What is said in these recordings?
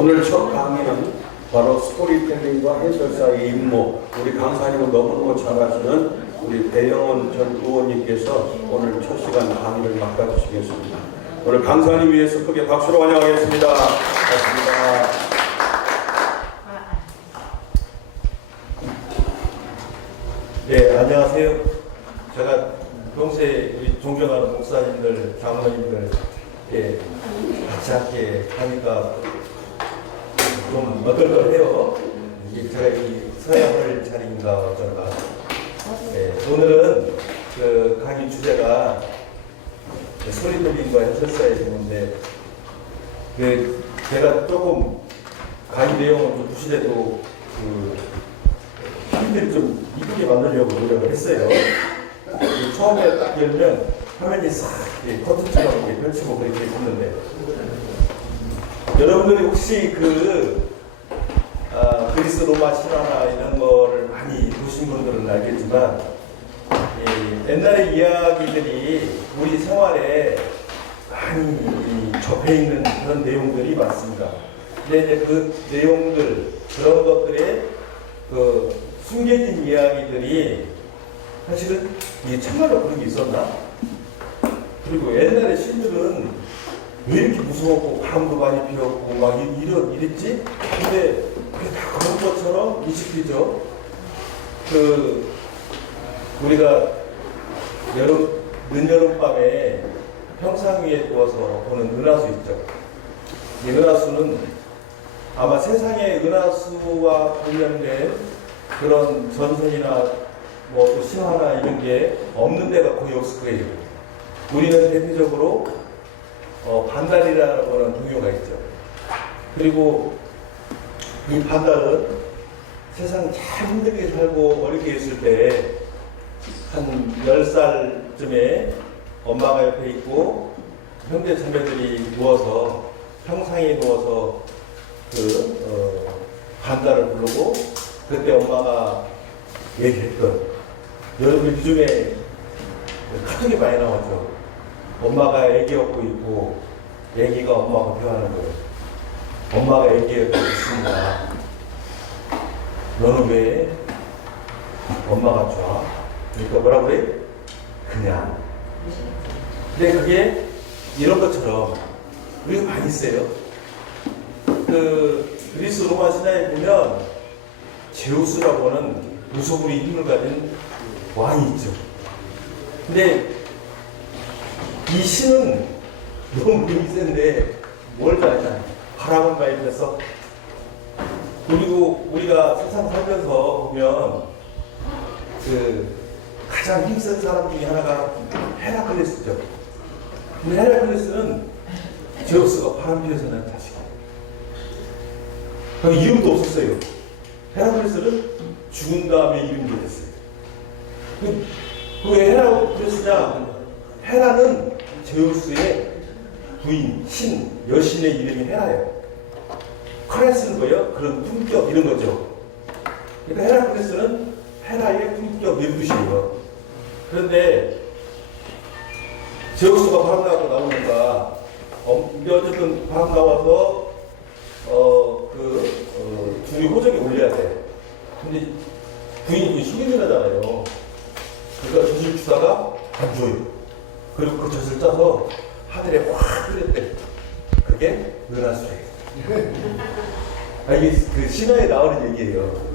오늘 첫 강의는 바로 스토리텔링과 해설사의 임무, 우리 강사님은 너무너무 잘 아시는 우리 배영원 전 의원님께서 오늘 첫 시간 강의를 맡아주시겠습니다. 오늘 강사님 위해서 크게 박수로 환영하겠습니다. 고맙습니다. 네, 안녕하세요. 제가 평소에 우리 존경하는 목사님들, 장로님들, 같이 함께 하니까 좀 어떨까해요. 제가 이 서양을 자리인가 어쩐가. 오늘은 그 강의 주제가 스토리텔링과 해설사의 되는데, 제가 조금 강의 내용은 좀 부실해도 PPT를 좀 이쁘게 만들려고 노력을 했어요. 처음에 딱 열면 화면이 싹 커튼처럼 이렇게 펼치고 그렇게 했는데, 여러분들이 혹시 그리스 로마 신화나 이런 거를 많이 보신 분들은 알겠지만, 옛날의 이야기들이 우리 생활에 많이 접해 있는 그런 내용들이 많습니다. 근데 이제 그 내용들, 그런 것들의 숨겨진 이야기들이 사실은 참말로 그런 게 있었나? 그리고 옛날의 신들은 왜 이렇게 무서웠고 바람도 많이 피웠고 막 이랬지? 근데 그게 다 그런 것처럼 인식되죠. 우리가 늦여름밤에 평상 위에 누워서 보는 은하수 있죠. 이 은하수는 아마 세상에 은하수와 관련된 그런 전설이나 또 신화나 이런 게 없는 데가 거의 없을 거예요. 우리는 대표적으로 반달이라고 하는 동요가 있죠. 그리고 이 반달은 세상 참 힘들게 살고 어렵게 있을 때 한 10살쯤에 엄마가 옆에 있고 형제 자매들이 누워서 평상에 누워서 반달을 부르고, 그때 엄마가 얘기했던, 여러분 요즘에 카톡이 많이 나오죠. 엄마가 애기 업고 있고 애기가 엄마하고 대화하는 거예요. 엄마가 애기 업고 있습니다. 너는 왜 엄마가 좋아? 그러니까 뭐라 그래? 그냥. 근데 그게 이런 것처럼 우리가 많이 있어요. 그리스 로마 신화에 보면 제우스라고 하는 무소불위 힘을 가진 왕이 있죠. 근데 이 신은 너무 힘이 센데 뭘 잘하냐? 바람을 많이 펴서. 그리고 우리가 세상 살면서 보면 가장 힘센 사람 중에 하나가 헤라클레스죠. 근데 헤라클레스는 제우스가 바람 피워서 난 자식이에요. 이름도 없었어요. 헤라클레스는 죽은 다음에 이름이 됐어요. 왜 헤라클레스냐? 헤라는 제우스의 부인, 신, 여신의 이름이 헤라예요. 크레스는 뭐예요? 그런 품격 이런 거죠. 그러니까 헤라클레스는 헤라의 품격 멘붓이에요. 그런데 제우스가 바람 나고 나오니까 어쨌든 바람 나와서 둘이 호적에 올려야 돼. 근데 부인이 식인을 하잖아요. 그러니까 젖을 주다가 안 줘요. 그리고 그 젖을 짜서 하늘에 확 뿌렸대. 그게 은하수래요. 이게 신화에 나오는 얘기예요.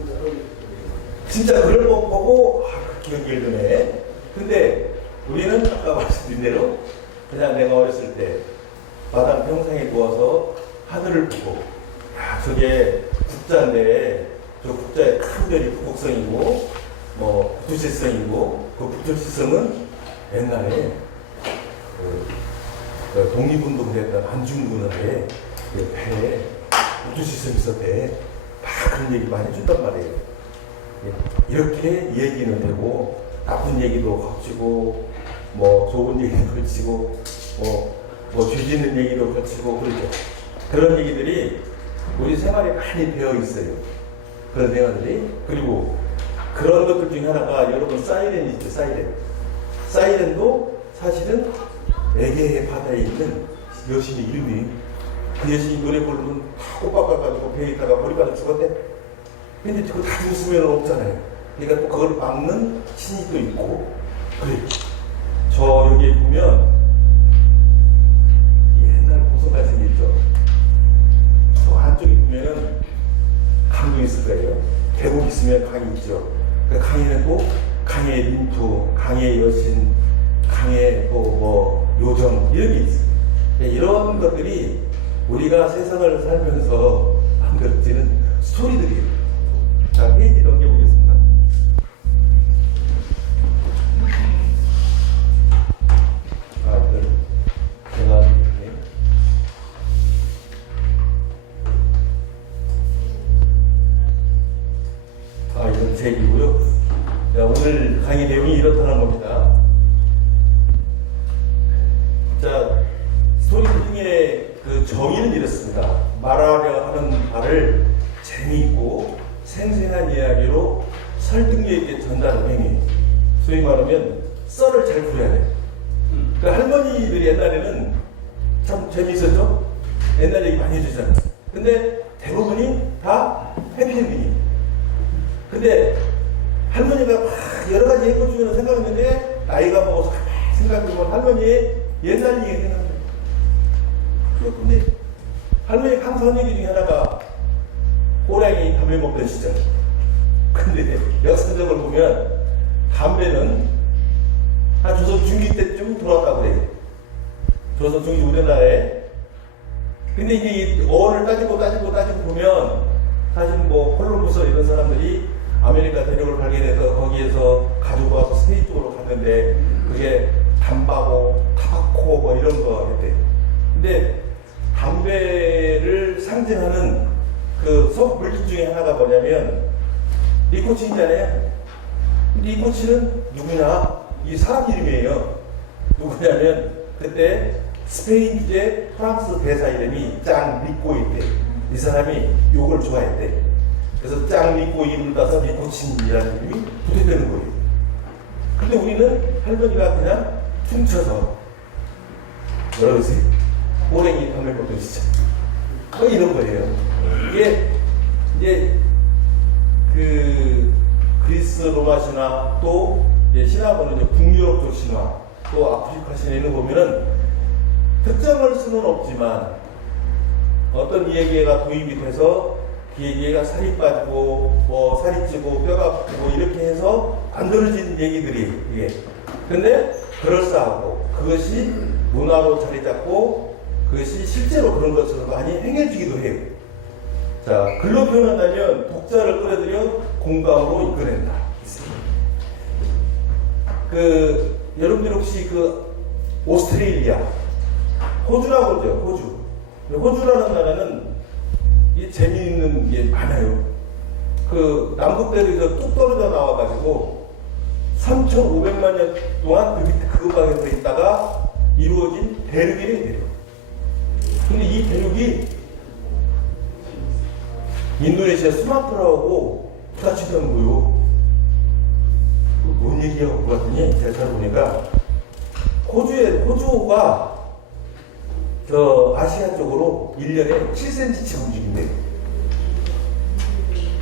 진짜 그걸 보고 기억이 드네. 근데 우리는 아까 말씀드린 대로 그냥 내가 어렸을 때 마당 평상에 누워서 하늘을 보고, 저게 국자인데 저 국자의 큰 별이 북극성이고 북두칠성이고, 그 북두칠성은 옛날에 독립운동을 했던 안중근의 배에 북두칠성이 있었대. 막 그런 얘기 많이 해준단 말이에요. 이렇게 얘기는 되고, 나쁜 얘기도 거치고, 좋은 얘기도 거치고, 죄 짓는 얘기도 거치고, 그렇죠. 그런 얘기들이 우리 생활에 많이 배어 있어요. 그런 대화들이. 그리고 그런 것들 중에 하나가 여러분 사이렌이 있죠, 사이렌. 사이렌도 사실은 에게의 바다에 있는 여신의 이름이 그 여신이 노래 부르면 다 꽃박아가지고 배에 있다가 머리 빠져 죽었대. 근데 그거 다 죽으면 없잖아요. 그러니까 또 그걸 막는 신이 또 있고. 그래. 저 여기에 보면 옛날 고성가 생겼죠. 저 한쪽에 보면은 강도 있을 거예요. 계곡 있으면 강이 있죠. 그 강에는 또 강의 림프, 강의 여신, 강의 뭐 요정 이런 게 있어요. 이런 것들이 우리가 세상을 살면서 만들어지는 스토리들이에요. 자, 페이지 넘겨보겠습니다. 이걸 제가 이건 제 얘기고요. 자, 오늘 강의 내용이 이렇다는 겁니다. 자, 스토리텔링의 그 정의는 이렇습니다. 말하려 하는 바를 재미있고 생생한 이야기로 설득력 있게 전달하는 행위. 소위 말하면 썰을 잘 풀어야 돼. 그 할머니들이 옛날에는 참 재미있었죠? 옛날 얘기 많이 해주잖아요. 근데 대부분이 다 해피엔딩이에요. 근데 할머니가 막 여러 가지 예고 중에 생각했는데 나이가 먹어서 생각해보면 할머니의 옛날 얘기 생각해요. 근데 할머니 강선 얘기 중에 하나가 호랑이 담배 먹던 시절. 근데 역사적으로 보면 담배는 한 조선 중기 때쯤 들어왔다고 그래요. 조선 중기 우리나라에. 근데 이제 이 어원을 따지고 보면 사실 뭐 콜럼버스 이런 사람들이 아메리카 대륙을 발견해서 거기에서 가지고 와서 스페인 쪽으로 갔는데 그게 담바고 타바코 뭐 이런 거 했대. 근데 담배를 상징하는 그 속 물질 중에 하나가 뭐냐면 니코틴이잖아요. 니코틴은 누구냐? 이 사람 이름이에요. 누구냐면 그때 스페인 주재 프랑스 대사 이름이 짱 리꼬이대. 이 사람이 욕을 좋아했대. 그래서 짱 리꼬 이름을 따서 니코틴이라는 이름이 붙어있다는 거예요. 근데 우리는 할머니가 그냥 퉁쳐서 뭐라 그러지? 호랭이 담배 먹던 시절. 뭐 이런 거예요. 이게 이제 그 그리스 로마 신화 또 신화보는 이제 북유럽 쪽 신화 또 아프리카 신화에는 보면은 특정할 수는 없지만 어떤 이야기가 도입이 돼서 그 얘기가 살이 빠지고 뭐 살이 찌고 뼈가 붙고 이렇게 해서 만들어진 얘기들이 이게 근데 그럴싸하고 그것이 문화로 자리 잡고 그것이 실제로 그런 것으로 많이 행해지기도 해요. 자, 글로 표현한다면 독자를 끌어들여 공감으로 이끌어낸다. 그 여러분들 혹시 그 오스트레일리아 호주라고 그러죠. 호주. 호주라는 나라는 이게 재미있는 게 많아요. 그 남극대륙에서 뚝 떨어져 나와가지고 3,500만 년 동안 그 밑에 그 방에서 있다가 이루어진 대륙이래요, 대륙. 근데 이 대륙이 인도네시아 수마트라하고 부딪힌다는 거예요. 뭔 얘기하고 그랬더니 제가 잘 보니까 호주가 저 아시아 쪽으로 1년에 7cm씩 움직인대요.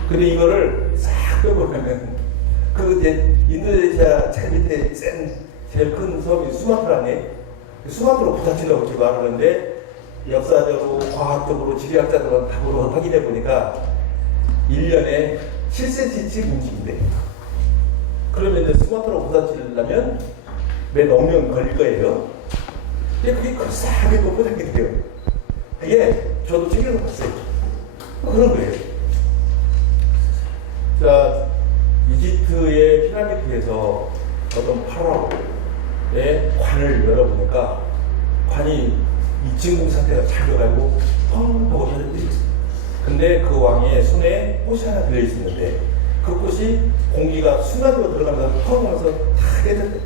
근데 이거를 싹 빼보면 그 이제 인도네시아 제일 밑에 제일 큰 섬이 수마트라네. 수마트로 부딪힌다고 이렇게 말하는데 역사적으로, 과학적으로, 지리학자들은 답으로 확인해 보니까 1년에 7cm씩 움직인대. 그러면 이제 수마트로 부딪히려면 몇 억 년 걸릴 거예요. 근데 그게 그렇게 또 포장이 돼요. 이게 저도 책에서 봤어요. 그런 거예요. 자, 이집트의 피라미드에서 어떤 파라오의 관을 열어보니까 관이 2층 상태가 잘 돼가지고 펑 하고 터졌지. 근데 그 왕의 손에 꽃이 하나 들려있었는데 그 꽃이 공기가 순간으로 들어가면서 펑 하면서 다 깨졌대.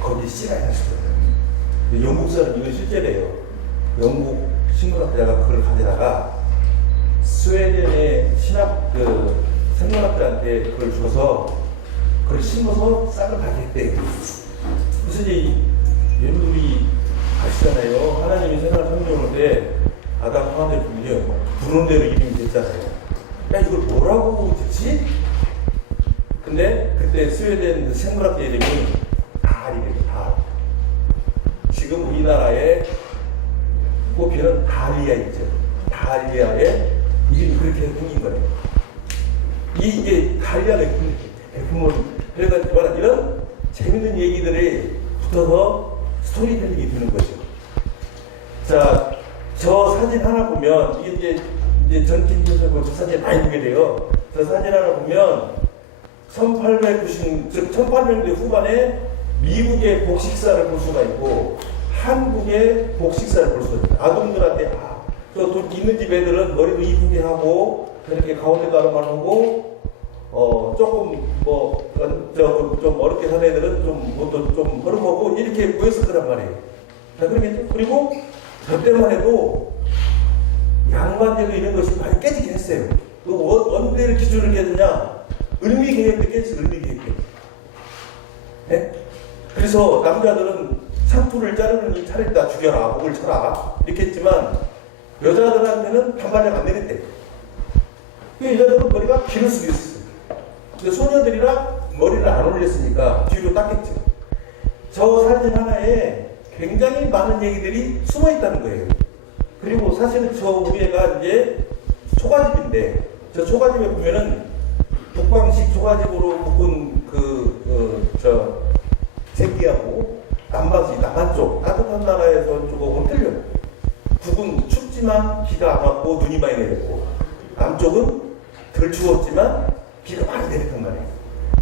거기에 씨가 났어요. 영국 사람 이건 실제래요. 영국 식물학자가 그걸 가져다가 스웨덴의 신학 그 생물학자한테 그걸 줘서 그걸 심어서 싹을 가게 했대. 그래서 이제 여러분들이 아시잖아요. 하나님이 세상을 창조할 때 아담 하와를 보면요. 부르는 대로 이름이 됐잖아요. 야, 이걸 뭐라고 듣지? 근데 그때 스웨덴 생물학계 이름이 달이래요, 달. 지금 우리나라에 꽃피는 달리아 있죠. 달리아의 이름이 그렇게 생긴 거예요. 이게 달리아가 대품은 그래가지고 이런 재밌는 얘기들이 붙어서 스토리텔링이 되는 거죠. 자, 저 사진 하나 보면 이게 이제 전팀에서 저 사진 많이 보게 돼요. 저 사진 하나 보면 1800년대 후반에 미국의 복식사를 볼 수가 있고 한국의 복식사를 볼 수가 있어요. 아동들한테 돈 있는 집 애들은 머리도 이쁘게 하고 그렇게 가운데도 하나만 하고 조금 좀 어렵게 사는 애들은 좀 허름하고 이렇게 보였을 거란 말이에요. 자, 그리고 저 때만 해도 양반제도 이런 것이 많이 깨지긴 했어요. 언제를 기준으로 깨지냐? 을미계획 때 깨졌어요. 을미계획 때. 네? 그래서 남자들은 상투를 자르느니 차라리 다 죽여라, 목을 쳐라 이렇게 했지만 여자들한테는 단발력 안 내렸대. 여자들은 머리가 길을 수도 있었어요. 근데 소녀들이랑 머리를 안 올렸으니까 뒤로 닦겠죠. 저 사진 하나에 굉장히 많은 얘기들이 숨어 있다는 거예요. 그리고 사실은 저 위에가 이제 초가집인데 저 초가집에 보면은 북방식 초가집으로 묶은 새끼하고 남한 쪽 따뜻한 나라에서 쪽하고는 틀려요. 북은 춥지만 비가 안 왔고 눈이 많이 내렸고 남쪽은 덜 추웠지만 비가 많이 내렸단 말이에요.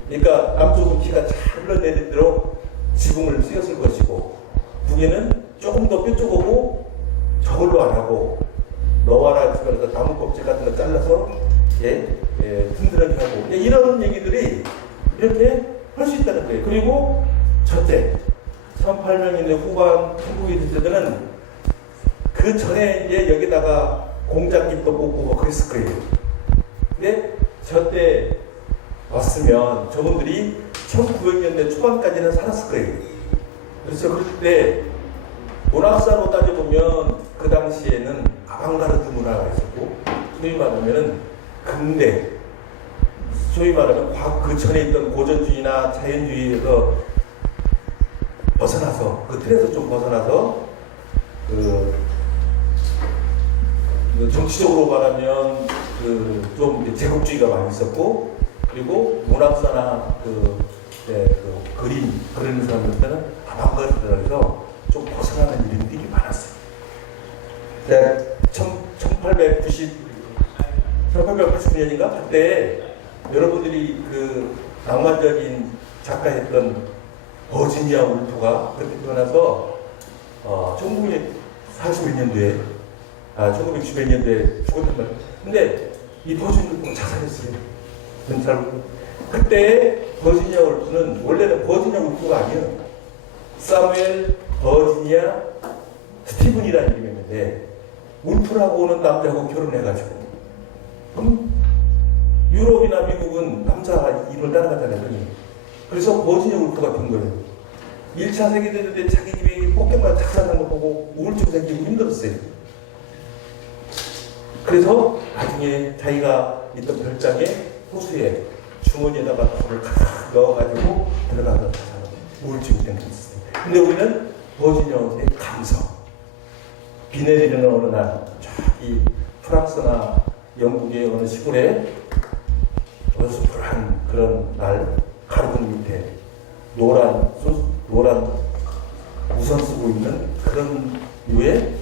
그러니까 남쪽은 비가 잘 흘러내리도록 지붕을 쓰였을 것이고 북에는 조금 더 뾰족하고 저걸로 안 하고 너와라 집에서 나무 껍질 같은 거 잘라서 든든하게 하고 이런 얘기들이 이렇게 할 수 있다는 거예요. 그리고 저때 1800년대 후반 한국에 있을 때는 그 전에 이제 여기다가 공작집도 꽂고 뭐 그랬을 거예요. 근데 저때 왔으면 저분들이 1900년대 초반까지는 살았을 거예요. 그래서 그때 문학사로 따져보면 그 당시에는 아방가르드 문화가 있었고 소위 말하면은 근대 소위 말하면 그 전에 있던 고전주의나 자연주의에서 벗어나서 그 틀에서 좀 벗어나서 정치적으로 말하면 좀 제국주의가 많이 있었고 그리고 문학사나 그림 그리는 사람들한테는 아방가르드에서 좀 벗어나는 이름들이 많았어요. 1889년인가 그때 여러분들이 그 낭만적인 작가였던 버지니아 울프가 그때 태어나서 1940년도에 1960년도에 죽었단 말이에요. 근데 이 버지니아 울프가 자살했어요. 그때 버지니아 울프는 원래는 버지니아 울프가 아니에요. 사무엘 버지니아 스티븐이라는 이름이었는데 울프라고 오는 남자하고 결혼해가지고 유럽이나 미국은 남자 이름을 따라가잖아요. 그래서 버지니아 울프가 된 거예요. 1차 세계대전 때 자기 집에 폭격만 자살하는 거 보고 우울증 생기고 힘들었어요. 그래서 나중에 자기가 있던 별장에 호수에 주머니에다가 돌을 칵 넣어가지고 들어가서 자살하고 우울증이 생겼어요. 근데 우리는 버지니아의 감성 비 내리는 어느 날 저기 프랑스나 영국의 어느 시골에 어수풀한 그런 날 가로등 밑에 노란 우산 쓰고 있는 그런 류의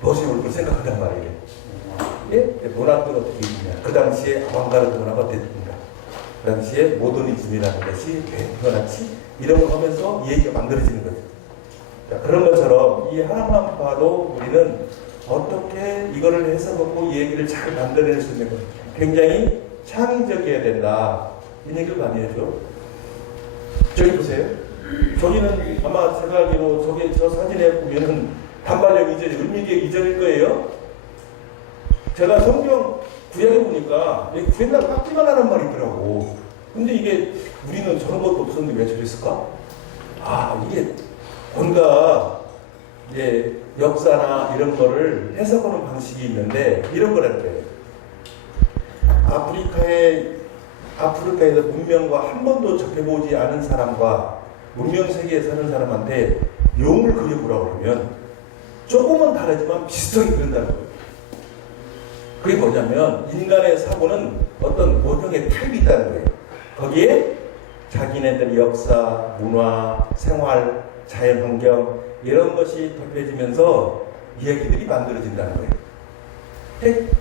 버지니아를 생각하단 말이에요. 이게 문학은 어떻게 있냐? 그 당시에 아방가르드 문화가 어땠는가? 그 당시에 모더니즘이라는 것이 왜 태어났지? 이런 걸 하면서 얘기가 만들어지는 거죠. 자, 그런 것처럼 이 하나만 봐도 우리는 어떻게 이거를 해석하고 이 얘기를 잘 만들어낼 수 있는 것 굉장히 창의적이어야 된다. 이 얘기를 많이 해줘. 저기 보세요. 저기는 아마 제가 알기로 저 사진에 보면은 단발력 이전이 을미계획 이전일 거예요. 제가 성경 구약에 보니까 구약날 깎기만 하는 말이 있더라고. 근데 이게 우리는 저런 것도 없었는데 왜 저랬을까? 이게 뭔가 이제 역사나 이런 거를 해석하는 방식이 있는데 이런 거라는 거예요. 아프리카에서 문명과 한 번도 접해보지 않은 사람과 문명 세계에 사는 사람한테 용을 그려보라고 그러면 조금은 다르지만 비슷하게 그린다는 거예요. 그게 뭐냐면 인간의 사고는 어떤 모형의 타입이 있다는 거예요. 거기에 자기네들의 역사, 문화, 생활, 자연환경 이런 것이 덮여지면서 이야기들이 만들어진다는 거예요.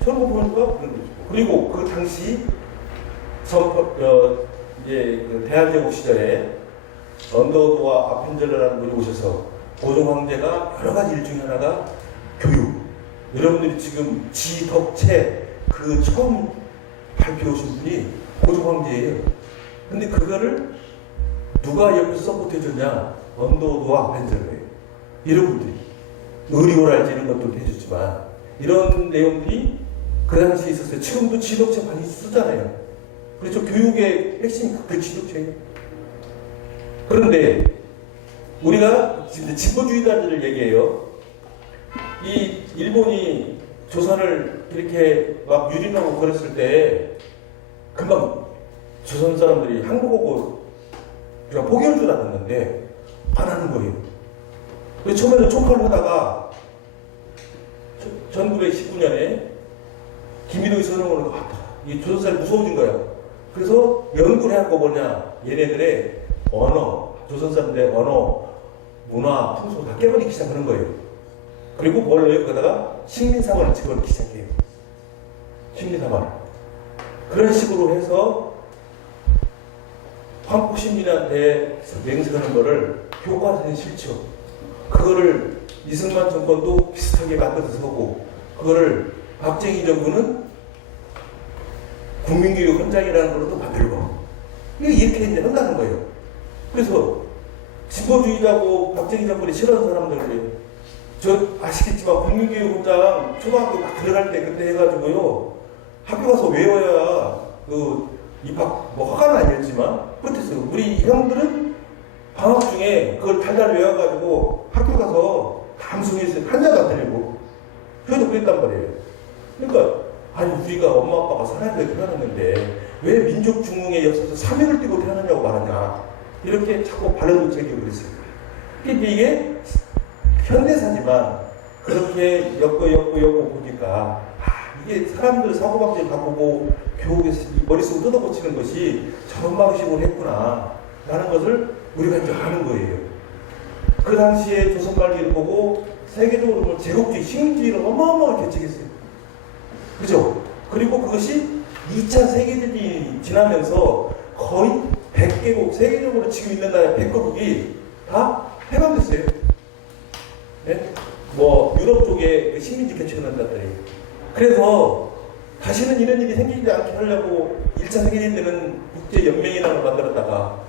저런 거 보니까 그런 거죠. 그리고 그 당시 이제 그 대한제국 시절에 언더우드와 아펜젤러라는 분이 오셔서 고종 황제가 여러 가지 일 중에 하나가 교육. 여러분들이 지금 지덕체 그 처음 발표하신 분이 고종 황제예요. 근데 그거를 누가 옆에서 서포트해줬냐? 언더우드와 아펜젤러예요. 여러분들이 의리오랄지 이런 것도 해줬지만 이런 내용들이 그 당시에 있었어요. 지금도 지덕체 많이 쓰잖아요. 그렇죠. 교육의 핵심 그 지덕체예요. 그런데 우리가 지금 진보주의자들을 얘기해요. 이 일본이 조선을 이렇게 막 유린하고 그랬을 때 금방 조선 사람들이 한국어고 그냥 포기할 줄 알았는데 안 하는 거예요. 그래서 처음에는 총칼로 하다가 1919년에 김일성이 선언을 왔다. 이 조선 사람이 무서워진 거야. 그래서 연구를 해갖고 뭐냐 얘네들의 언어, 조선 사람들의 언어, 문화, 풍속 다 깨버리기 시작하는 거예요. 그리고 뭘 넣어요? 거기다가 식민사관을 집어넣기 시작해요. 식민사관. 그런 식으로 해서 황국 시민한테 맹세하는 거를 교과서에 싫죠. 그거를 이승만 정권도 비슷하게 만들어서 하고 그거를 박정희 정부는 국민교육 헌장이라는 걸로 또 만들고 이렇게 이제 한다는 거예요. 그래서 진보주의자고 박정희 정권이 싫어하는 사람들이 저 아시겠지만 국민교육 헌장 초등학교 막 들어갈 때 그때 해가지고요 학교 가서 외워야 그 입학 뭐 허가는 아니었지만 그렇댔어요. 우리 형들은 방학 중에 그걸 달달 외워가지고 학교 가서 감수해서 한자도 안 들리고 저희도 그랬단 말이에요. 그러니까 아니 우리가 엄마 아빠가 사람들이 태어났는데 왜 민족 중흥의 역사에서 사명을 띠고 태어났냐고 말하냐 이렇게 자꾸 발언을 제기하고 그랬어요. 근데 이게 현대사지만 그렇게 엮고 보니까 이게 사람들 사고방식을 바꾸고 교육에서 머릿속을 뜯어고치는 것이 저런 방식으로 했구나 라는 것을 우리가 이제 아는 거예요. 그 당시에 조선 말기를 보고 세계적으로 제국주의, 식민주의를 어마어마하게 개척했어요. 그죠? 그리고 그것이 2차 세계대전이 지나면서 거의 100개국, 세계적으로 지금 있는 나라 100개국이 다 해방됐어요. 네? 뭐 유럽 쪽에 식민지 개척을 한다더니 그래서 다시는 이런 일이 생기지 않게 하려고 1차 세계대전 때는 국제연맹이라는 걸 만들었다가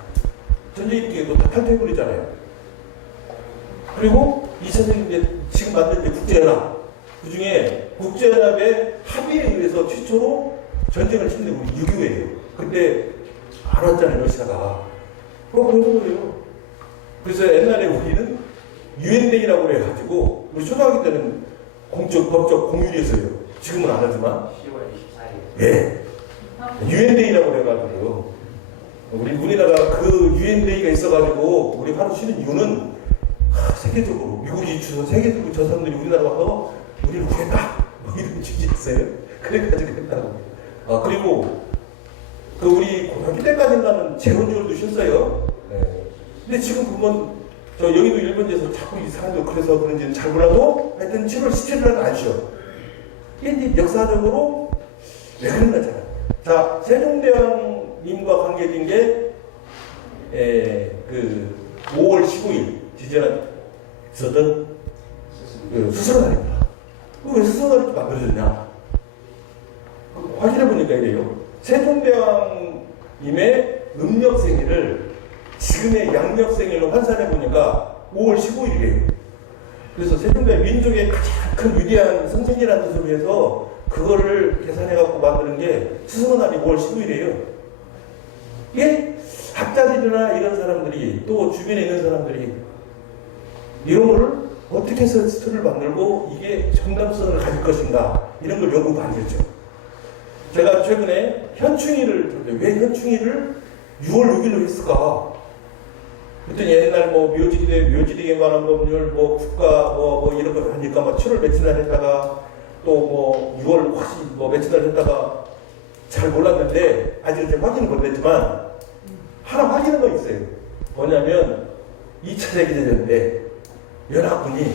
전쟁 일기에도 다 탈퇴해버리잖아요. 그리고 2차 세계대전 지금 만든 이제 국제연합 그 중에 국제연합의 합의에 의해서 최초로 전쟁을 치는 게 우리 6.25예요. 그때 알았잖아요, 러시아가. 그런 거예요. 그래서 옛날에 우리는 유엔데이라고 해가지고 우리 초등학교 때는 공적, 법적 공휴일이었어요. 지금은 안 하지만. 10월 24일. 예. 유엔데이라고 해가지고요. 우리나라 그 유엔데이가 있어가지고 우리 하루 쉬는 이유는 세계적으로 미국이 세계적으로 저 사람들이 우리나라 와서 우리를 구했다. 뭐 이런 취지였어요. 그래가지고 했다고. 그리고 그 우리 고등학교 때까지는 재헌절도 쉬었어요. 네. 근데 지금 보면 저 여기도 일본에서 자꾸 이 사람들 그래서 그런지는 잘 몰라도 하여튼 7월 17일은 안 쉬어. 이게 이제 역사적으로 왜 그런 거잖아. 자, 세종대왕님과 관계된 게 그 5월 15일 지지난 있었던 그 수서날입니다. 왜 수서날이 만들어졌냐? 확인해 보니까 이래요. 세종대왕님의 음력생일을 지금의 양력생일로 환산해 보니까 5월 15일이에요. 그래서 세종대왕 민족의 가장 큰 위대한 선생이라는 뜻으로 해서 그거를 계산해 갖고 만드는 게 수서날이 5월 15일이에요. 이게 학자들이나 이런 사람들이 또 주변에 있는 사람들이 이런 거를 어떻게 해서 틀을 만들고 이게 정당성을 가질 것인가 이런 걸 연구 많이 했죠. 제가 최근에 현충일을 왜 현충일을 6월 6일로 했을까? 그랬더니 옛날 뭐 묘지되게 관한 법률 뭐 국가 뭐 이런 거 하니까 막 7월 며칠 날 했다가 또 뭐 6월 혹시 뭐 며칠 날 했다가 잘 몰랐는데 아직 이제 확인을 못했지만 하나 확인한 거 있어요. 뭐냐면 2차 세계대전 때 연합군이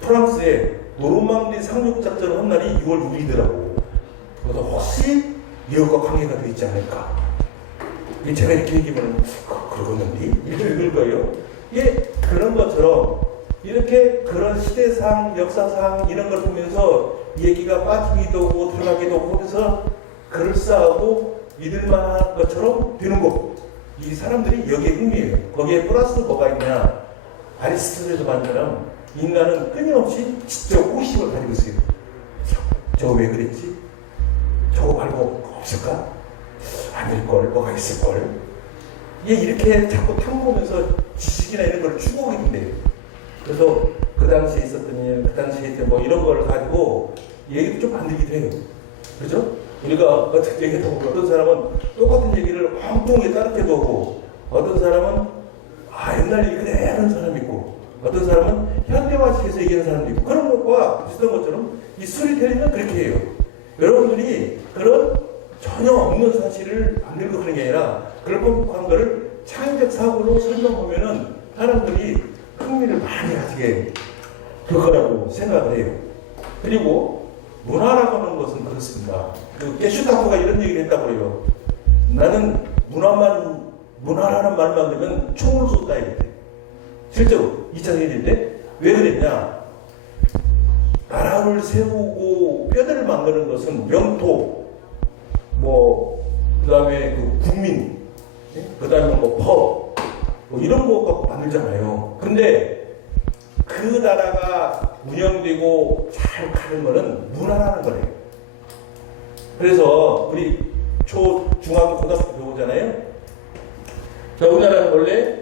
프랑스에 노르망디 상륙작전을 한 날이 6월 6일이더라고. 그래서 혹시 미국과 관계가 돼 있지 않을까. 제가 이렇게 얘기하면 그러겠는데? 이렇게 읽을 거예요. 이게 그런 것처럼 이렇게 그런 시대상, 역사상 이런 걸 보면서 얘기가 빠지기도 하고 들어가기도 하고 그래서 그럴싸하고 믿을만한 것처럼 되는 거. 이 사람들이 여기에 흥미해요. 거기에 플러스 뭐가 있냐. 아리스토텔에서 말처럼 인간은 끊임없이 지적 호기심을 가지고 있어요. 저거 왜 그랬지? 저거 말고 없을까? 아닐걸, 뭐가 있을걸? 이게 이렇게 자꾸 탐구하면서 지식이나 이런 걸 추구하게 된대요. 그래서 그 당시에 있었던 일, 그 당시에 뭐 이런 걸 가지고 얘기도 좀 만들기도 해요. 그죠? 우리가 어떻게 얘기도 하고, 어떤 사람은 똑같은 얘기를 엉뚱하게 따르게도 하고, 어떤 사람은 옛날 얘기 그래 하는 사람이 있고, 어떤 사람은 현대화시켜서 얘기하는 사람도 있고, 그런 것과 비슷한 것처럼 이 스토리텔링은 그렇게 해요. 여러분들이 그런 전혀 없는 사실을 만들고 그런 게 아니라 그런 법한 거를 창의적 사고로 설명하면은 사람들이 흥미를 많이 가지게 될 거라고 생각을 해요. 그리고 문화라고 하는 것은 그렇습니다. 그 게슈타프가 이런 얘기를 했다고 해요. 나는 문화라는 말만 들으면 총을 쏜다 이랬대. 실제로 2차 세계대전 때 왜 그랬냐? 나라를 세우고 뼈대를 만드는 것은 명토, 그 다음에 국민, 그 다음에 법, 이런 거 갖고 만들잖아요. 근데 그 나라가 운영되고 잘 가는 거는 문화라는 거래요. 그래서 우리 중학교, 고등학교 배우잖아요. 자, 우리나라는 원래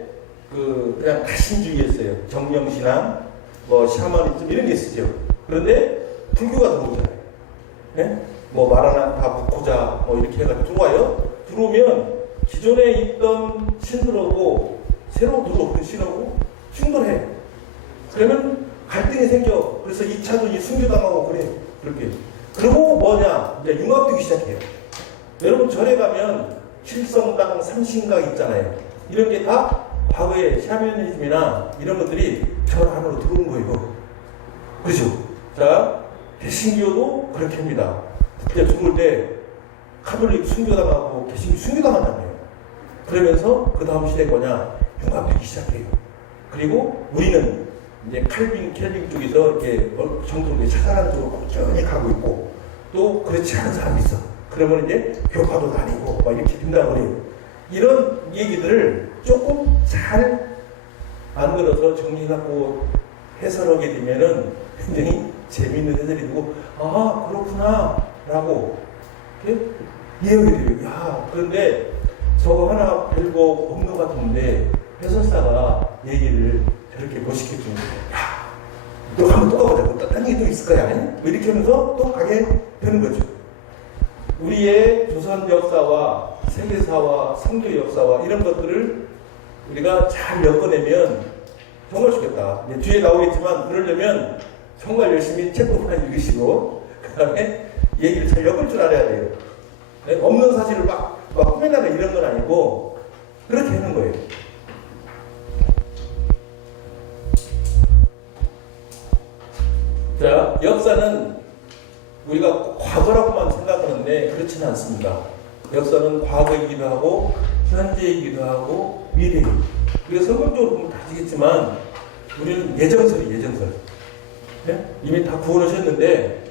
그냥 가신주의였어요. 정령신앙, 샤머니즘 이런 게 있었죠. 그런데 불교가 들어오잖아요. 네? 마라나타, 부코자 이렇게 해가지고 들어와요. 들어오면 기존에 있던 신들하고 새로 들어오는 신하고 충돌해. 그러면 갈등이 생겨. 그래서 2차전이 순교당하고 그래. 그렇게. 그리고 뭐냐? 이제 융합되기 시작해요. 여러분 절에 가면 칠성당, 삼신각 있잖아요. 이런 게 다 과거의 샤머니즘이나 이런 것들이 절 안으로 들어온 거예요. 그죠? 자, 개신교도 그렇게 합니다. 그때 죽을 때 카톨릭 순교당하고 개신교 순교당하잖아요. 그러면서 그 다음 시대 뭐냐? 융합되기 시작해요. 그리고 우리는 이제 켈빈 쪽에서 이렇게 정통을 찾아가는 쪽으로 꾸준히 가고 있고 또 그렇지 않은 사람이 있어. 그러면 이제 교파도 다니고 막 이렇게 된다고 그래요. 이런 얘기들을 조금 잘 만들어서 정리해갖고 해설하게 되면은 굉장히 재미있는 해설이 되고 그렇구나 라고 이렇게 이해하게 돼요. 그런데 저거 하나 별거 없는 것 같은데 해설사가 얘기를 저렇게 멋있게 좀 또 한번 또 가보자. 딴 얘기 또 있을 거야. 이렇게 하면서 또 가게 되는 거죠. 우리의 조선 역사와 세계사와 선교 역사와 이런 것들을 우리가 잘 엮어내면 정말 좋겠다. 뒤에 나오겠지만 그러려면 정말 열심히 책도 많이 읽으시고 그 다음에 얘기를 잘 엮을 줄 알아야 돼요. 없는 사실을 막 꾸며나가 이런 건 아니고 그렇게 하는 거예요. 자, 역사는 우리가 과거라고만 생각하는데 그렇지는 않습니다. 역사는 과거이기도 하고 현재이기도 하고 미래이기도. 우리가 성경적으로 보면 다지겠지만 우리는 예정설. 네? 이미 다 구원하셨는데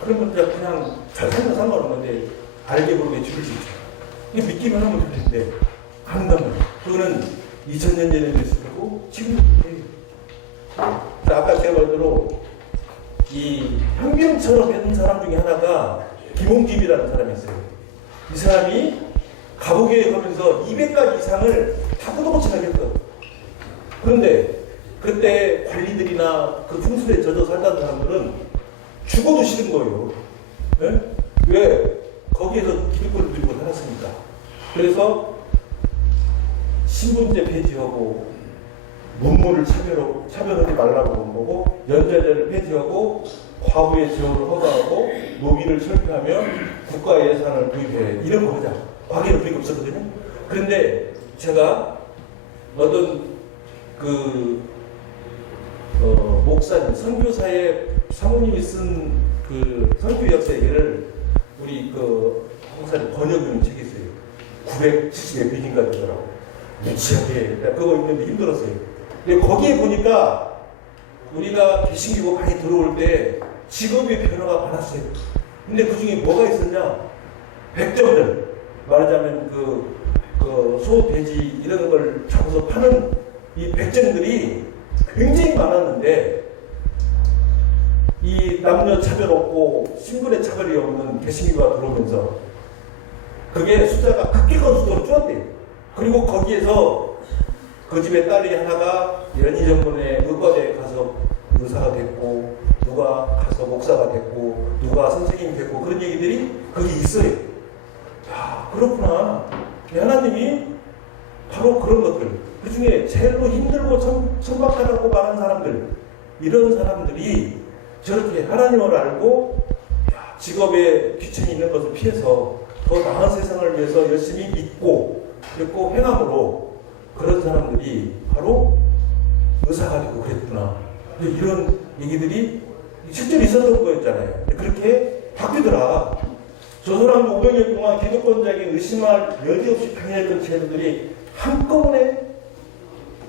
그러면 그냥 잘 살면 상관없는데 알게 모르게 죽일 수 있죠. 이게 믿기만 하면 될 텐데 안 한다면 그거는 2000년 전에 됐을 거고 지금도 돼요. 자, 아까 제가 말대로 이 현경처럼 했는 사람 중에 하나가 김홍집이라는 사람이 있어요. 이 사람이 가보기에 가면서 200가지 이상을 다 뜯어고치 하겠어. 그런데 그때 관리들이나 그 풍습에 젖어 살던 사람들은 죽어도 싫은 거예요. 예? 왜? 거기에서 기득권을 들고 살았으니까. 그래서 신분제 폐지하고 문물을 차별하지 말라고 그런 거고, 연좌제를 폐지하고 과부의 재혼을 허가하고 노비를 철폐하며 국가 예산을 도입해, 이런 거 하자. 과거에는 그게 없었거든요. 그런데 제가 어떤 목사님, 선교사의 사모님이 쓴 그 선교 역사를 우리 목사님 번역하는 책이 있어요. 970의 비긴가 되더라고. 무치하게. 그거 읽는데 힘들었어요. 근데 거기에 보니까 우리가 개신교가 많이 들어올 때 직업의 변화가 많았어요. 근데 그 중에 뭐가 있었냐? 백정들. 말하자면 소, 돼지 이런 걸 잡아서 파는 이 백정들이 굉장히 많았는데, 이 남녀 차별 없고 신분의 차별이 없는 개신교가 들어오면서 그게 숫자가 급격한 속도로 줄었대요. 그리고 거기에서 그 집의 딸이 하나가 연희전문에 의과대에 가서 의사가 됐고, 누가 가서 목사가 됐고, 누가 선생님이 됐고, 그런 얘기들이 거기 있어요. 야, 그렇구나. 하나님이 바로 그런 것들, 그 중에 제일로 힘들고 천박하다고 말하는 사람들, 이런 사람들이 저렇게 하나님을 알고 직업에 귀천이 있는 것을 피해서 더 나은 세상을 위해서 열심히 믿고 그리고 행함으로 그런 사람들이 바로 의사가 되고 그랬구나. 이런 얘기들이 실제로 있었던 거였잖아요. 그렇게 바뀌더라. 저 사람도 500년 동안 기득권자에게 의심할 여지 없이 강행했던 제도들이 한꺼번에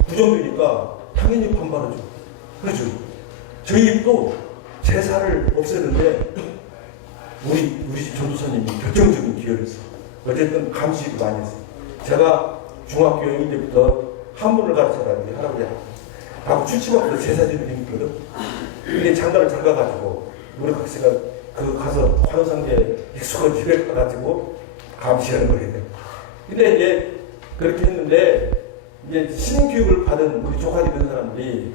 부정되니까 당연히 반발하죠. 그렇죠. 저희 입도 제사를 없애는데 우리 집 전도사님이 결정적인 기여를 했어. 어쨌든 감시도 많이 했어요. 제가 중학교 1년 때부터 한문을 가르쳐라는데 할아버지 하고 출치받고 제사 지는 힘있거든. 근데 장가를 잘 가가지고 우리 각시가 가서 환상제 익숙한 집에 가가지고 감시하는 거예요. 근데 이제 그렇게 했는데 이제 신교육을 받은 우리 조카들 이런 사람들이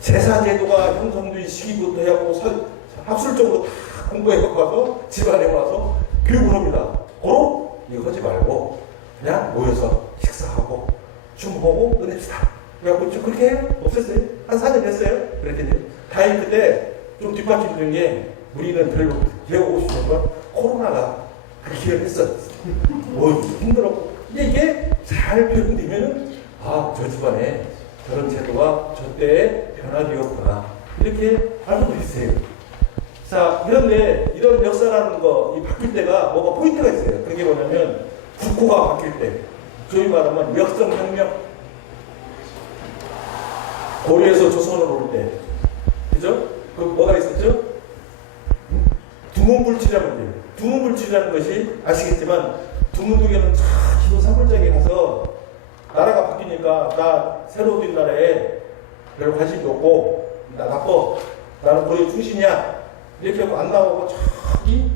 제사제도가 형성된 시기부터 해갖고 학술적으로 다 공부해갖고 와서 집안에 와서 교육을 합니다. 이거 하지 말고 그냥 모여서 식사하고 춤하고 끝냅시다. 그래갖고 좀 그렇게 해요? 없었어요? 한 4년 됐어요? 그랬더니 다행히 그때 좀 뒷받침 된 게 우리는 별로 배우고 싶은 건 코로나가 그 기회를 했어. 힘들었고. 근데 이게 잘 표현되면은 저 집안에 그런 제도가 저때에 변화되었구나. 이렇게 알고 있어요. 자, 그런데 이런 역사라는 거, 이 바뀔 때가 뭐가 포인트가 있어요. 그게 뭐냐면 국호가 바뀔 때. 저희 말하면 역성혁명. 고려에서 조선으로 올 때. 그죠? 그 뭐가 있었죠? 두문불치라는 거예요. 두문불치라는 것이 아시겠지만 두문두개는 참 기도 사물장에 가서 나라가 바뀌니까 나 새로 된 나라에 별 관심이 없고 나 나빠. 나는 고려 충신이야. 이렇게 하고 안 나오고 저기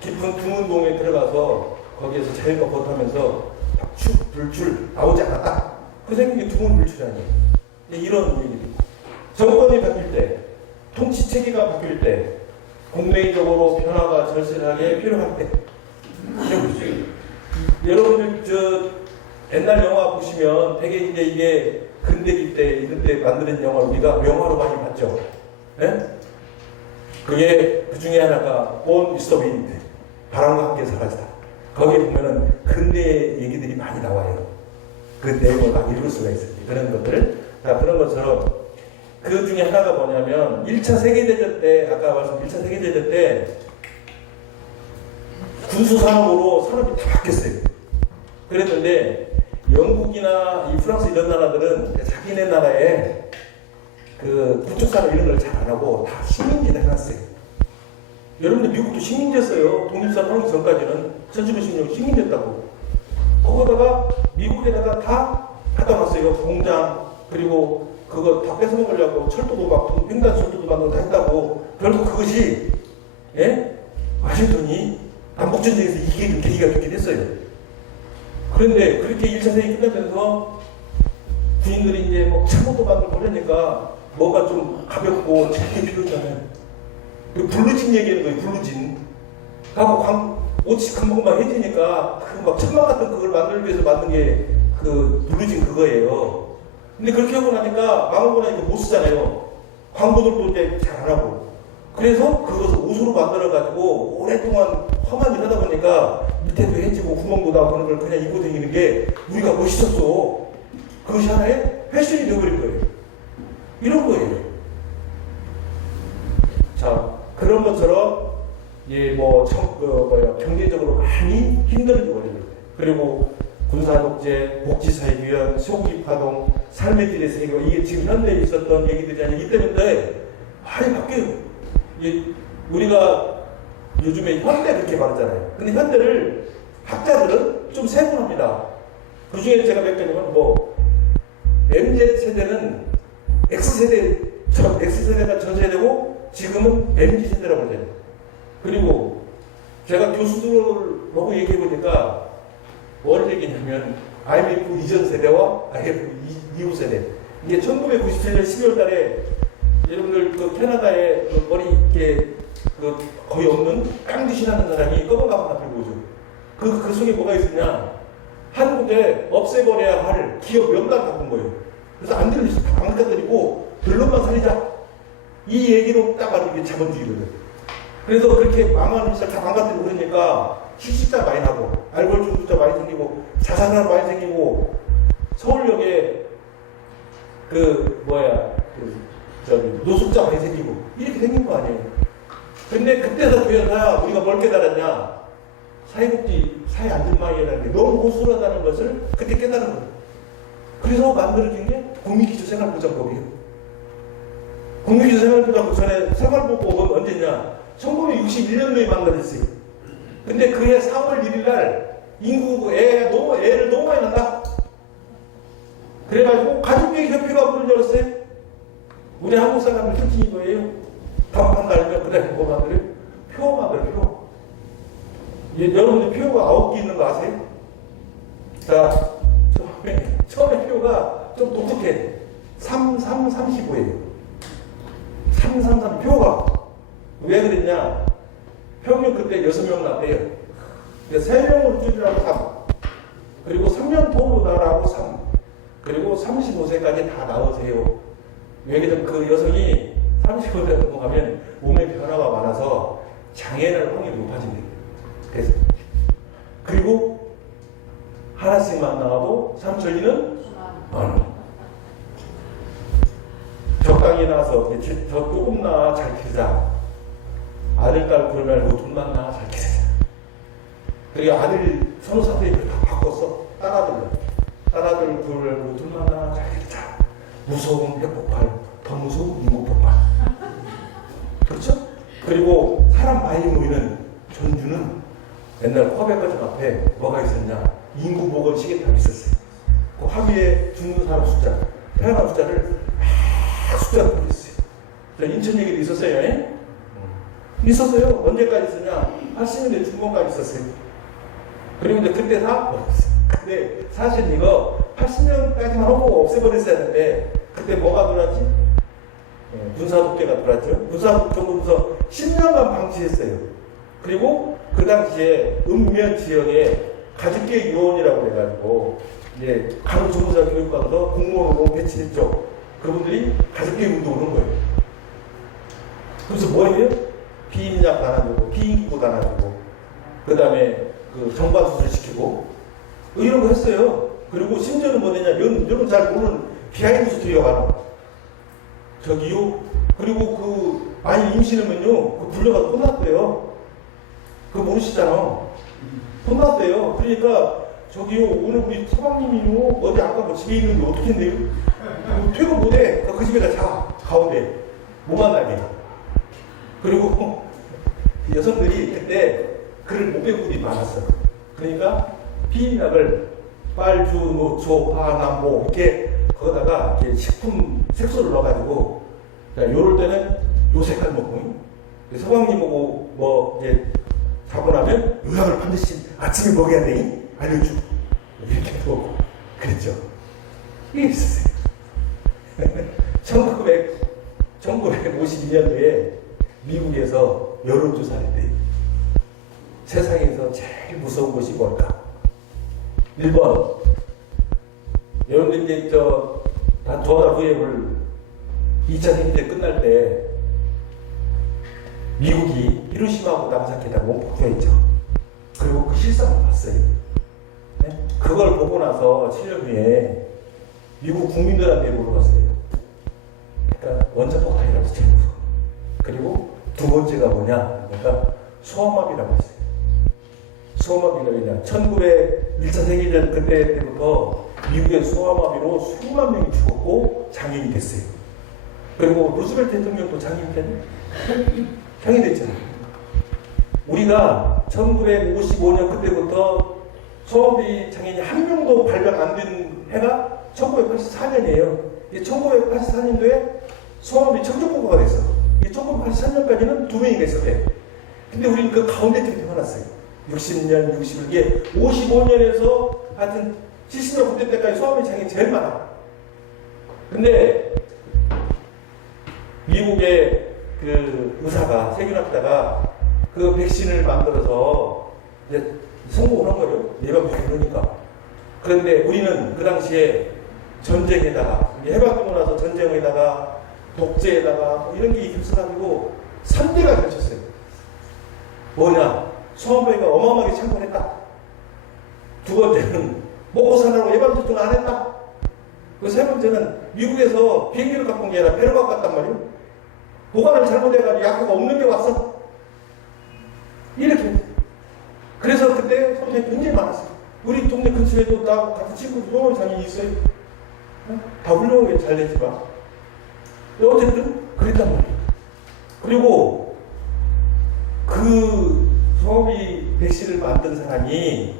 깊은 두문동에 들어가서 거기에서 자유가 버하면서 축, 불출 나오지 않았다. 그 생긴 게 두문불출이라는 이런 얘기들. 정권이 바뀔 때, 통치 체계가 바뀔 때, 국내적으로 변화가 절실하게 필요할 때. 여러분들 옛날 영화 보시면 되게 이제 이게 근대기 때 이런 때 만드는 영화를 우리가 명화로 많이 봤죠. 네? 그게 그 중에 하나가 Born is the Wind, 바람과 함께 사라지다. 거기에 보면은 근대 얘기들이 많이 나와요. 그 내용을 막 읽을 수가 있어요. 그런 것들. 자, 그런 것처럼 그 중에 하나가 뭐냐면 1차 세계대전 때, 아까 말씀 1차 세계대전 때 군수산업으로 산업이 다 바뀌었어요. 그랬는데 영국이나 이 프랑스 이런 나라들은 자기네 나라에 그 구축산업 이런 걸 잘 안 하고 다 식민지를 해놨어요. 여러분들 미국도 식민지였어요. 독립선언 전까지는 1916년 식민지였다고. 거기다가 미국에다가 다 갖다 놨어요. 공장 그리고 그거 다 뺏어먹으려고 철도도 막 횡단 철도도 만들고 다 했다고. 결국 그것이 와싱턴이 남북전쟁에서 이기는 계기가 되긴 했어요. 그런데 그렇게 1차 세계 끝나면서 군인들이 이제 뭐 참모도 만들고 그러니까 뭐가 좀 가볍고 재미 필요잖아요. 블루진 얘기하는 거예요. 블루진. 하고 오치 큰 것만 해지니까 그 막 천막 같은 그걸 만들기 위해서 만든 게 그 블루진 그거예요. 근데 그렇게 하고 나니까 망하고 나니까 못 쓰잖아요. 광고들도 이제 잘 안 하고. 그래서 그것을 옷으로 만들어가지고 오랫동안 험한 일 하다 보니까 밑에도 해지고 구멍도 나고 그런 걸 그냥 입고 다니는 게 우리가 멋있었어. 그것이 하나의 패션이 되어버린 거예요. 이런 거예요. 자, 그런 것처럼 예, 경제적으로 많이 힘들어지고 버리는 거예요. 그리고 군사독재, 복지사회위원, 소기파동, 삶의 질의 세계, 이게 지금 현대에 있었던 얘기들이 아니라 이 때문에 많이 바뀌어요. 우리가 요즘에 현대 그렇게 말하잖아요. 근데 현대를 학자들은 좀 세분합니다. 그 중에 제가 몇 개냐면 MZ세대는 X세대가 전세대고 지금은 MZ세대라고 하잖아요. 그리고 제가 교수들 보고 얘기해 보니까 뭘 얘기냐면 IMF 이전 세대와 IMF 이후 세대. 이게 1997년 12월 달에 여러분들 그 캐나다에 그 머리 이렇게 그 거의 없는 깡디시라는 사람이 검은 가방 앞에 보죠. 그 속에 뭐가 있었냐? 한국에 없애버려야 할 기업 명단 갖고 온 거예요. 그래서 안 들리죠. 다 방긋거리고 결론만 살리자. 이 얘기로 딱 알고 이게 자본주의거든. 그래서 그렇게 망한 회사 다 망가뜨리고 그러니까 실직자 많이 나고 알코올 중독자 많이 생기고 자살자 많이 생기고 서울역에 노숙자 많이 생기고 이렇게 생긴 거 아니에요. 근데 그때서 돼서야 우리가 뭘 깨달았냐? 사회복지, 사회 안전망이라는 게 너무 호술하다는 것을 그때 깨달은 거예요. 그래서 만들어진 게 국민기초생활보장법이에요. 국민기초생활보장법 전에 생활보호법은 언제냐? 1961년도에 만들어졌어요. 근데 그해 4월 1일 날 애를 너무 많이 낳는다. 그래가지고 가족계획협회가 문을 열었어요. 우리 한국 사람들 특징이 뭐예요? 답한 달면 그다음에 뭐 만들어요? 표 만들어요, 표. 여러분들 표가 9개 있는 거 아세요? 자, 처음에 표가 좀 독특해. 3335예요. 333 표가. 왜 그랬냐? 평균 그때 6명 낳대요. 3명을 줄이라고 3. 그리고 3년 통으로 낳으라고 3. 그리고 35세까지 다 낳으세요. 왜냐면 그 여성이 35세 넘어가면 몸에 변화가 많아서 장애를 확률이 높아진대요. 그래서. 그리고 하나씩만 낳아도 삼촌이는 적당히 낳아서 조금 낳아 잘 키우자. 아들, 딸 그러지 말고 둘만 낳아 잘 키우자. 그리고 아들 선호사들이 다 바꿨어. 딸아들 그러지 말고 둘만 낳아 잘 키우자. 무서운 핵폭발, 더 무서운 인구폭발. 그렇죠? 그리고 사람 많이 모이는 전주는 옛날 화백과정 앞에 뭐가 있었냐? 인구보건 시계탑이 있었어요. 그 하루에 죽는 사람 숫자, 태어난 숫자를 숫자로 보냈어요. 인천 얘기도 있었어요. 에? 있었어요. 언제까지 있었냐? 80년대 중반까지 있었어요. 그리고 이제 그때 다 근데 사실 이거 80년까지만 하고 없애버렸어야 하는데 그때 뭐가 들어왔지? 군사독재가 들어왔죠. 군사독재부터 10년간 방치했어요. 그리고 그 당시에 읍면 지역에 가족계획 요원이라고 해가지고 이제 간호조무사 교육관도 공무원으로 배치했죠. 그분들이 가족계획 운동을 한 거예요. 그래서 뭐예요? 비인약 나눠주고, 비인기구 나눠주고, 그 다음에 그 정관수술 시키고, 이런 거 했어요. 그리고 심지어는 뭐냐면, 여러분 잘 모르는 비하인드 스토리가 많아. 저기요. 그리고 많이 임신하면요, 불려가서 혼났대요. 그거 모르시잖아. 혼났대요. 그러니까, 저기요, 오늘 우리 서방님이요, 어디 아까 뭐 집에 있는데 어떻게 했네요? 퇴근 못해. 그 집에다 자. 가운데. 못 만나게. 그리고 여성들이 그때 글을 못 배운 분이 많았어. 그러니까 피임약을 빨주, 노초, 파, 남보 이렇게 거기다가 이렇게 식품 색소를 넣어가지고 요럴 때는 요 색깔 먹고 서방님 보고 뭐 이제 자고 나면 요약을 반드시 아침에 먹여야 되니 알려주고 이렇게 먹고 그랬죠. 이게 있었어요. 1952년도에 미국에서 여론조사를 했대요. 세상에서 제일 무서운 것이 뭘까? 1번, 여러분들 이제 다 조사 후에 2차 세계대전 끝날 때 미국이 히로시마하고 나가사키에다 원폭주했죠. 그리고 그 실상을 봤어요. 네? 그걸 보고 나서 7년 후에 미국 국민들한테 물어봤어요. 그러니까 원자폭탄이라고 했죠. 그리고 두 번째가 뭐냐? 그러니까 소아마비라고 했어요. 소아마비가 왜냐? 1차 세계대전 그때 때부터 미국의 소아마비로 수만 명이 죽었고 장애인이 됐어요. 그리고 루스벨트 대통령도 장애인 됐네? 장애인 됐잖아요. 우리가 1955년 그때부터 소아마비 장애인이 한 명도 발병 안 된 해가 1984년이에요. 1984년도에 소아마비 청정국가가 됐어. 1983년까지는 2명이 있었대. 근데 우리는 그 가운데 쪽에 태어났어요. 60년, 61개, 55년에서 하여튼 70년 그때 때까지 소아마비 장애인이 제일 많아. 근데 미국의 그 의사가, 세균학자가 그 백신을 만들어서 이제 성공을 한 거죠. 예방주사 그러니까. 그런데 우리는 그 당시에 전쟁에다가, 해방되고 나서 전쟁에다가 독재에다가 뭐 이런 게 휩쓸어가지고 3대가 겹쳤어요. 뭐냐? 소아마비가 어마어마하게 창궐했다. 두 번째는 먹고 사느라고 예방접종 안 했다. 그 세 번째는 미국에서 비행기를 갖고 온 게 아니라 배를 갖고 왔단 말이에요. 보관을 잘못해가지고 약효가 없는 게 왔어. 이렇게. 그래서 그때 소문이 굉장히 많았어요. 우리 동네 근처에도 나 같은 친구도 소아마비 장애인이 있어요. 다 훌륭하게 잘 됐지만. 어쨌든 그랬단 말이에요. 그리고 그 소아마비 백신을 만든 사람이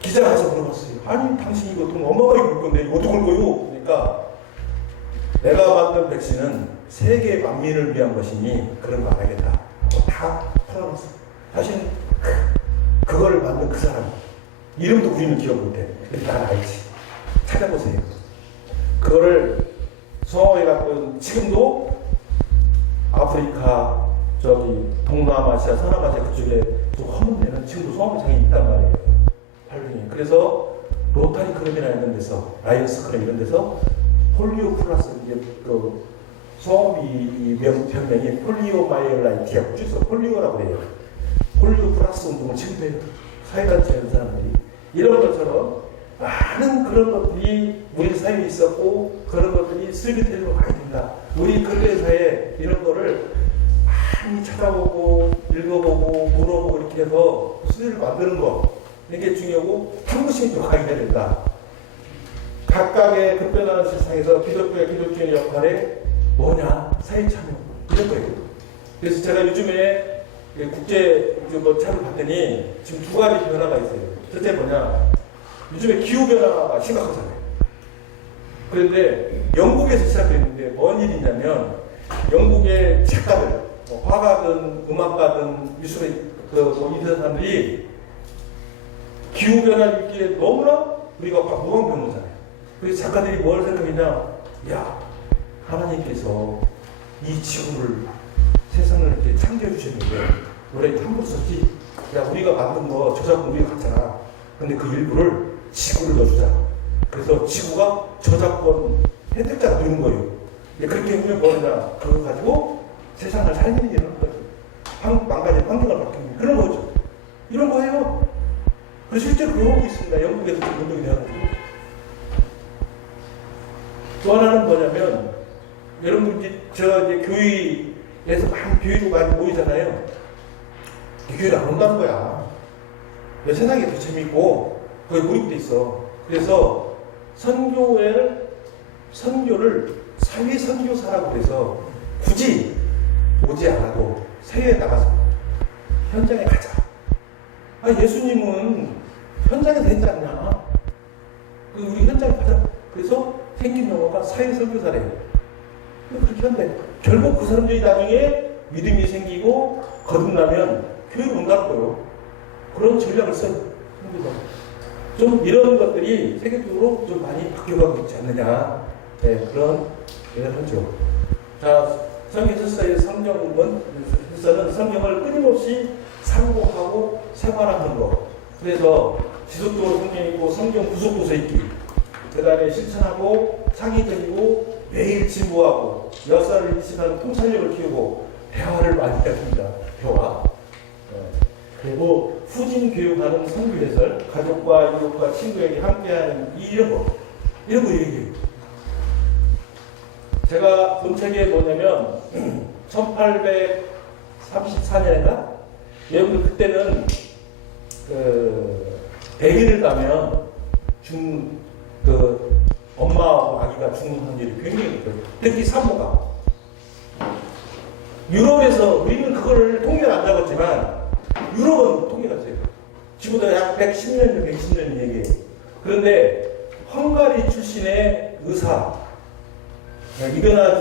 기자가 가서 물어봤어요. 아니 당신 이거 돈 어마어마하게 벌 건데 이거 어떻게 벌 거요? 그러니까 내가 만든 백신은 세계 만민을 위한 것이니 그런 거 안 하겠다 하고 다 털어놨어요. 사실 그거를 만든 그 사람 이름도 우리는 기억 못해. 근데 다 알지. 찾아보세요. 그거를 소아마비가 지금도 아프리카 동남아시아, 서남아시아 그쪽에 좀 허문되는 지금도 소아마비 장애인이 있단 말이에요. 발병이. 그래서 로타리 클럽이나 이런 데서, 라이언스 클럽 이런 데서 폴리오 플러스 이제 그 소아마비 병명이 폴리오마이엘라이티하고 줄여서 폴리오라고 해요. 폴리오 플러스 운동을 지금도 해요. 사회단체 하는 사람들이. 이런 것처럼 많은 그런 것들이 우리 사회에 있었고 그런 것들이 쓰레기통으로 가야 된다. 우리 근대사에 이런 거를 많이 찾아보고 읽어보고 물어보고 이렇게 해서 수리를 만드는 거 이게 중요하고 탐구심이 좀 강해야 된다. 각각의 급변하는 세상에서 기독교의 역할이 뭐냐? 사회 참여 이런 거예요. 그래서 제가 요즘에 국제 차를 봤더니 지금 두 가지 변화가 있어요. 첫째 뭐냐? 요즘에 기후변화가 심각하잖아요. 그런데 영국에서 시작됐는데 뭔 일이 있냐면 영국의 작가들, 화가든 음악가든 미술의 이런 사람들이 기후변화 읽기에 너무나 우리가 무방병로잖아요. 그래서 작가들이 뭘 생각했냐? 야, 하나님께서 이 지구를 세상을 이렇게 창조해 주셨는데 노래에 함부로 썼지? 야, 우리가 만든 거 저작권 우리가 갖잖아. 근데 그 일부를 지구를 넣어주자. 그래서 지구가 저작권 혜택자가 되는 거예요. 그렇게 하면 뭐냐? 그거 가지고 세상을 살리는 일을 하는 거예요. 망가진 환경을 바뀌는 그런 거죠. 이런 거예요. 그래서 실제로 배우고 있습니다. 영국에서 지금 운동이 되어가지고. 또 하나는 뭐냐면, 여러분, 제가 이제 교회에서 교회로 많이 모이잖아요. 교회를 안 온다는 거야. 세상이 더 재밌고, 거기 몰입돼 있어. 그래서 선교를 사회 선교사라고 그래서 굳이 오지 않아도 사회에 나가서 현장에 가자. 아, 예수님은 현장에 되지 않냐? 우리 현장에 가자. 그래서 생긴 영어가 사회 선교사래요. 그렇게 한대. 결국 그 사람들이 나중에 믿음이 생기고 거듭나면 교회로 온다는 거예요. 그런 전략을 써요. 선교사. 좀 이런 것들이 세계적으로 좀 많이 바뀌어가고 있지 않느냐. 네, 그런 일을 하죠. 자, 성경에서의 성경은 성경을 끊임없이 상고하고 생활하는 거. 그래서 지속적으로 성경 읽고 성경 구속도서 읽기. 그 다음에 실천하고 창의적이고 매일 진보하고 역사를 읽으시면 통찰력을 키우고 대화를 많이 합니다. 대화. 그리고 후진 교육하는 성교 해설, 가족과 이웃과 친구에게 함께하는 이런 거 얘기해요. 제가 본 책이 뭐냐면 1834년인가? 여러분들 그때는 100일을 가면 엄마하고 아기가 죽는 확률이 굉장히 높아요. 특히 산모가. 유럽에서 우리는 그거를 통계를 안 잡았지만 유럽은 통계가 있어요. 지금보다 약 110년, 110년 얘기예요. 그런데 헝가리 출신의 의사, 이거나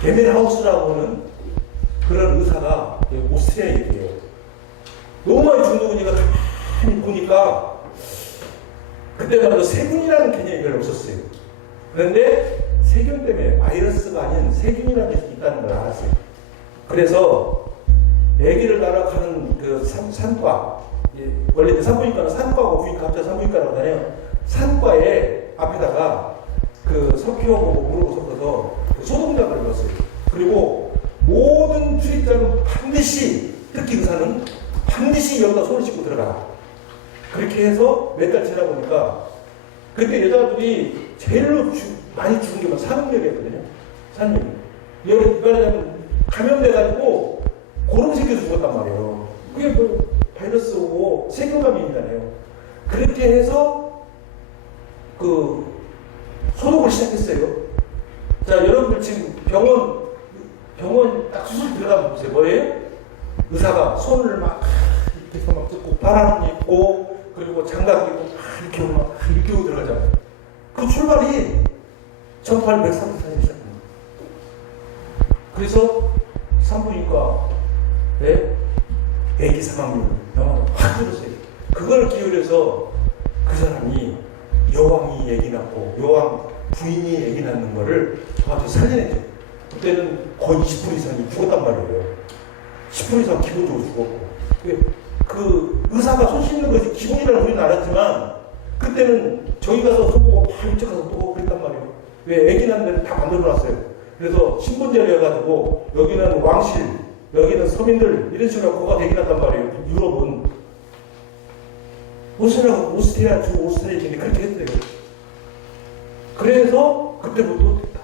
게멜하우스라고 하는 그런 의사가 오스트리아 얘기예요. 너무 많이 죽는 거니까 가만히 보니까 그때만 해도 세균이라는 개념이 별로 없었어요. 그런데 세균 때문에 바이러스가 아닌 세균이라는 게 있다는 걸 알았어요. 그래서 아기를 날아가는 그 산과, 원래 산부인과는 산과고 부인과 합쳐 산부인과라고 하잖아요. 산과에 앞에다가 그 석회하고 물하고 섞어서 소독약을 넣었어요. 그리고 모든 출입자는 반드시, 특히 의사는 반드시 여기다 손을 씻고 들어가라. 그렇게 해서 몇 달 지나 보니까 그때 여자들이 제일로 많이 죽은 게 산후력이었거든요. 산후력. 여기 말하자면 감염돼가지고 고름 생겨서 죽었단 말이에요. 그게 뭐 바이러스 오고 세균감염이잖아요. 그렇게 해서 그 소독을 시작했어요. 자, 여러분들 지금 병원 딱 수술 들어가면 보세요. 뭐예요? 의사가 손을 막 이렇게 해서 막 뜯고 바람 입고 그리고 장갑 끼고 이렇게 하고 들어가잖아요. 그 출발이 1834년에 시작합니다. 그래서 산부인과에 애기 사망률 확 줄었어요. 그걸 기울여서 그 사람이 여왕이 애기 낳고 여왕 부인이 애기 낳는 거를 아주 살려냈죠. 그때는 거의 20% 이상이 죽었단 말이에요. 10% 이상 기본적으로 죽었고. 그 의사가 손 씻는 것이 기본이라는 우리는 알았지만 그때는 저희 가서 손 보고 바로 이쪽 가서 또 그랬단 말이에요. 왜 애기 낳는 데를 다 만들어놨어요. 그래서 신분제를 해가지고 여기는 왕실, 여기는 서민들 이런 식으로 거가 되긴 한단 말이에요. 유럽은 오스트리아 주오스트리아인데 그렇게 했대요. 그래서 그때부터 됐다.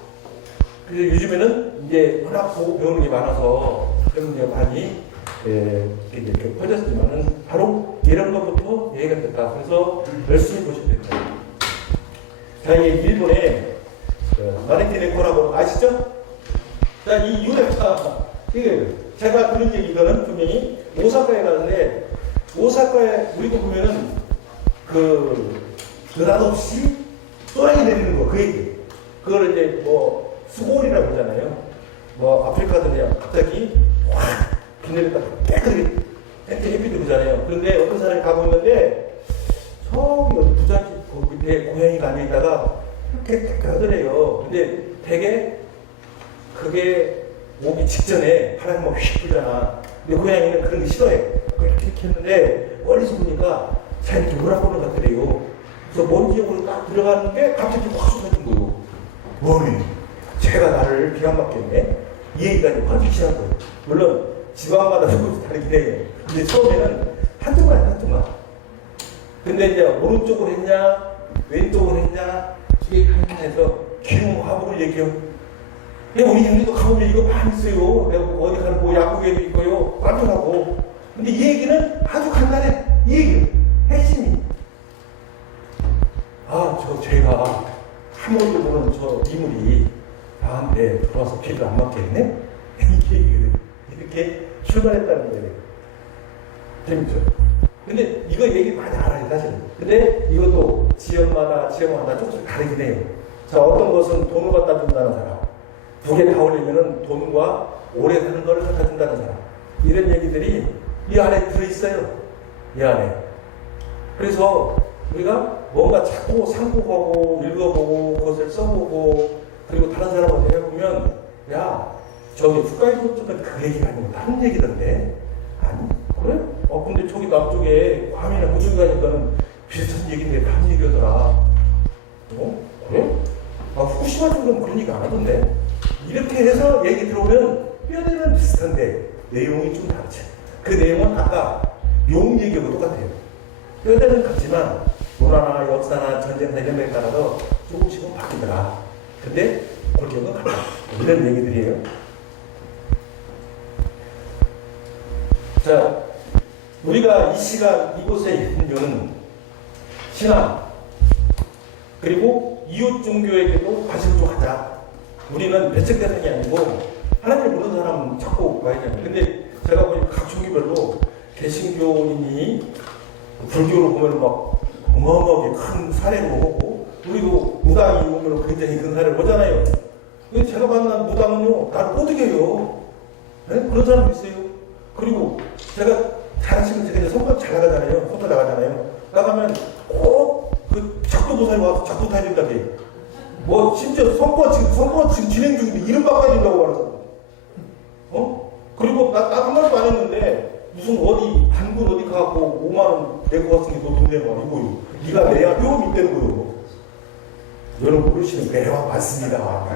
그래서 요즘에는 이제 워낙 보고 배우는 게 많아서 그런 게 많이 이렇게 퍼졌지만은 바로 이런 것부터 얘기가 됐다. 그래서 열심히 보시면 됩니다. 자, 이게 일본의 마네키네 코라보 아시죠? 자, 이 유래가 이게 제가 들은 얘기 이거는 분명히 오사카에 가는데 오사카에 우리도 보면은 느닷없이 또랑이 내리는 거, 그 얘기. 그걸 이제 뭐 수고리라고 그러잖아요. 뭐 아프리카들이 갑자기 확 비 내렸다 깨끗하게 햇빛이 그러잖아요. 그런데 어떤 사람이 가고 있는데 저기 어디 부잣집 그 밑에 고양이가 앉아있다가 이렇게 깨끗하더래요. 근데 되게 그게 오기 직전에 바람이 막 휙 불잖아. 근데 고양이는 그런 거 싫어해. 이렇게 했는데 멀리서 보니까 잘 이렇게 몰아보는 것 같더래요. 그래서 먼지역으로 딱 들어가는 게 갑자기 확 쏟아진 거예요. 뭐니? 제가 나를 비난받겠네? 이 얘기가 이제 확 시작한 거예요. 물론 지방마다 조금씩 다르긴 해요. 근데 처음에는 한쪽만. 근데 이제 오른쪽으로 했냐, 왼쪽으로 했냐, 뒤에 가냐 해서 기름 화분을 얘기해요. 우리 형님도 가보면 이거 많이 있어요. 내가 어디 가는 뭐 약국에도 있고요. 깜짝하고. 근데 이 얘기는 아주 간단해. 이 얘기는 핵심이. 제가 한 번도 모르는 저 이물이 나한테 들어와서 피를 안 맞겠네? 이렇게 출발했다는 거예요. 재밌죠? 근데 이거 얘기 많이 알아요, 사실은. 근데 이것도 지역마다 조금씩 다르긴 해요. 자, 어떤 것은 돈을 갖다 준다는 사람. 두 개 다 올리면은 돈과 오래 사는 걸 갖다 준다는 사람. 이런 얘기들이 이 안에 들어있어요. 이 안에. 그래서 우리가 뭔가 자꾸 상고하고 읽어보고 그것을 그 얘기가 아니고 다른 얘기던데. 아니 그래? 근데 저기 남쪽에 괌이나 무중이 가니까는 비슷한 얘기인데 다른 얘기하더라. 그래? 후쿠시마 쪽은 그런 얘기 안 하던데. 이렇게 해서 얘기 들어오면 뼈대는 비슷한데 내용이 좀 다르지. 그 내용은 아까 용 얘기하고 똑같아요. 뼈대는 같지만 문화나 역사나 전쟁사 이런 거에 따라서 조금씩은 바뀌더라. 근데 골격은 같다. 이런 얘기들이에요. 자, 우리가 이 시간 이곳에 있는 이유는 신앙 그리고 이웃 종교에게도 관심을 좀 가자. 우리는 배척 대상이 아니고 하나님을 모르는 사람은 찾고 가야 되잖아요. 근데 제가 보니 각 종교별로 개신교인이 불교로 보면 막 어마어마하게 큰 사례로 오고 우리도 무당이 오면 굉장히 큰 사례를 보잖아요. 근데 제가 만난 무당은요 나를 못 이겨요. 네? 그런 사람 있어요. 그리고 제가 잘하시면 제가 이제 선거 잘 나가잖아요. 선거 나가잖아요. 나가면 꼭 그 작도도사에 와서 작도 타야 된다고 해요. 뭐 심지어 선거 지금 진행 중인데 이름 바꿔야 된다고 말해서. 그리고 나 한 말도 안 했는데 무슨 어디 단군 어디 가고 5만 원 내고 왔으니 너 돈 내놔 이거 네가 내야 효험이 있다는 거요. 여러분 모르시는 매화 맞습니다.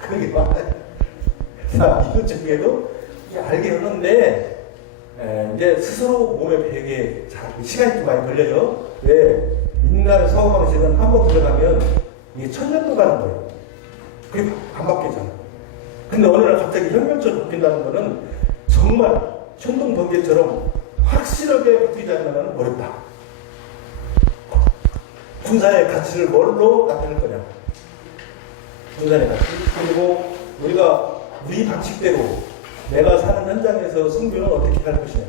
그게 맞아요. 자 이것 중에도 알게 하는데 이제 스스로 몸에 배게 시간이 좀 많이 걸려요. 왜? 인간의 사고방식은 한번 들어가면 이게 1000년도 가는 거예요. 그게 안 바뀌잖아. 근데 어느 날 갑자기 혁명처럼 바뀐다는 거는 정말 천둥번개처럼 확실하게 바뀌지 않으면 어렵다. 군사의 가치를 뭘로 나타낼 거냐. 군사의 가치. 그리고 우리가 우리 방식대로 내가 사는 현장에서 성교는 어떻게 할 것이냐.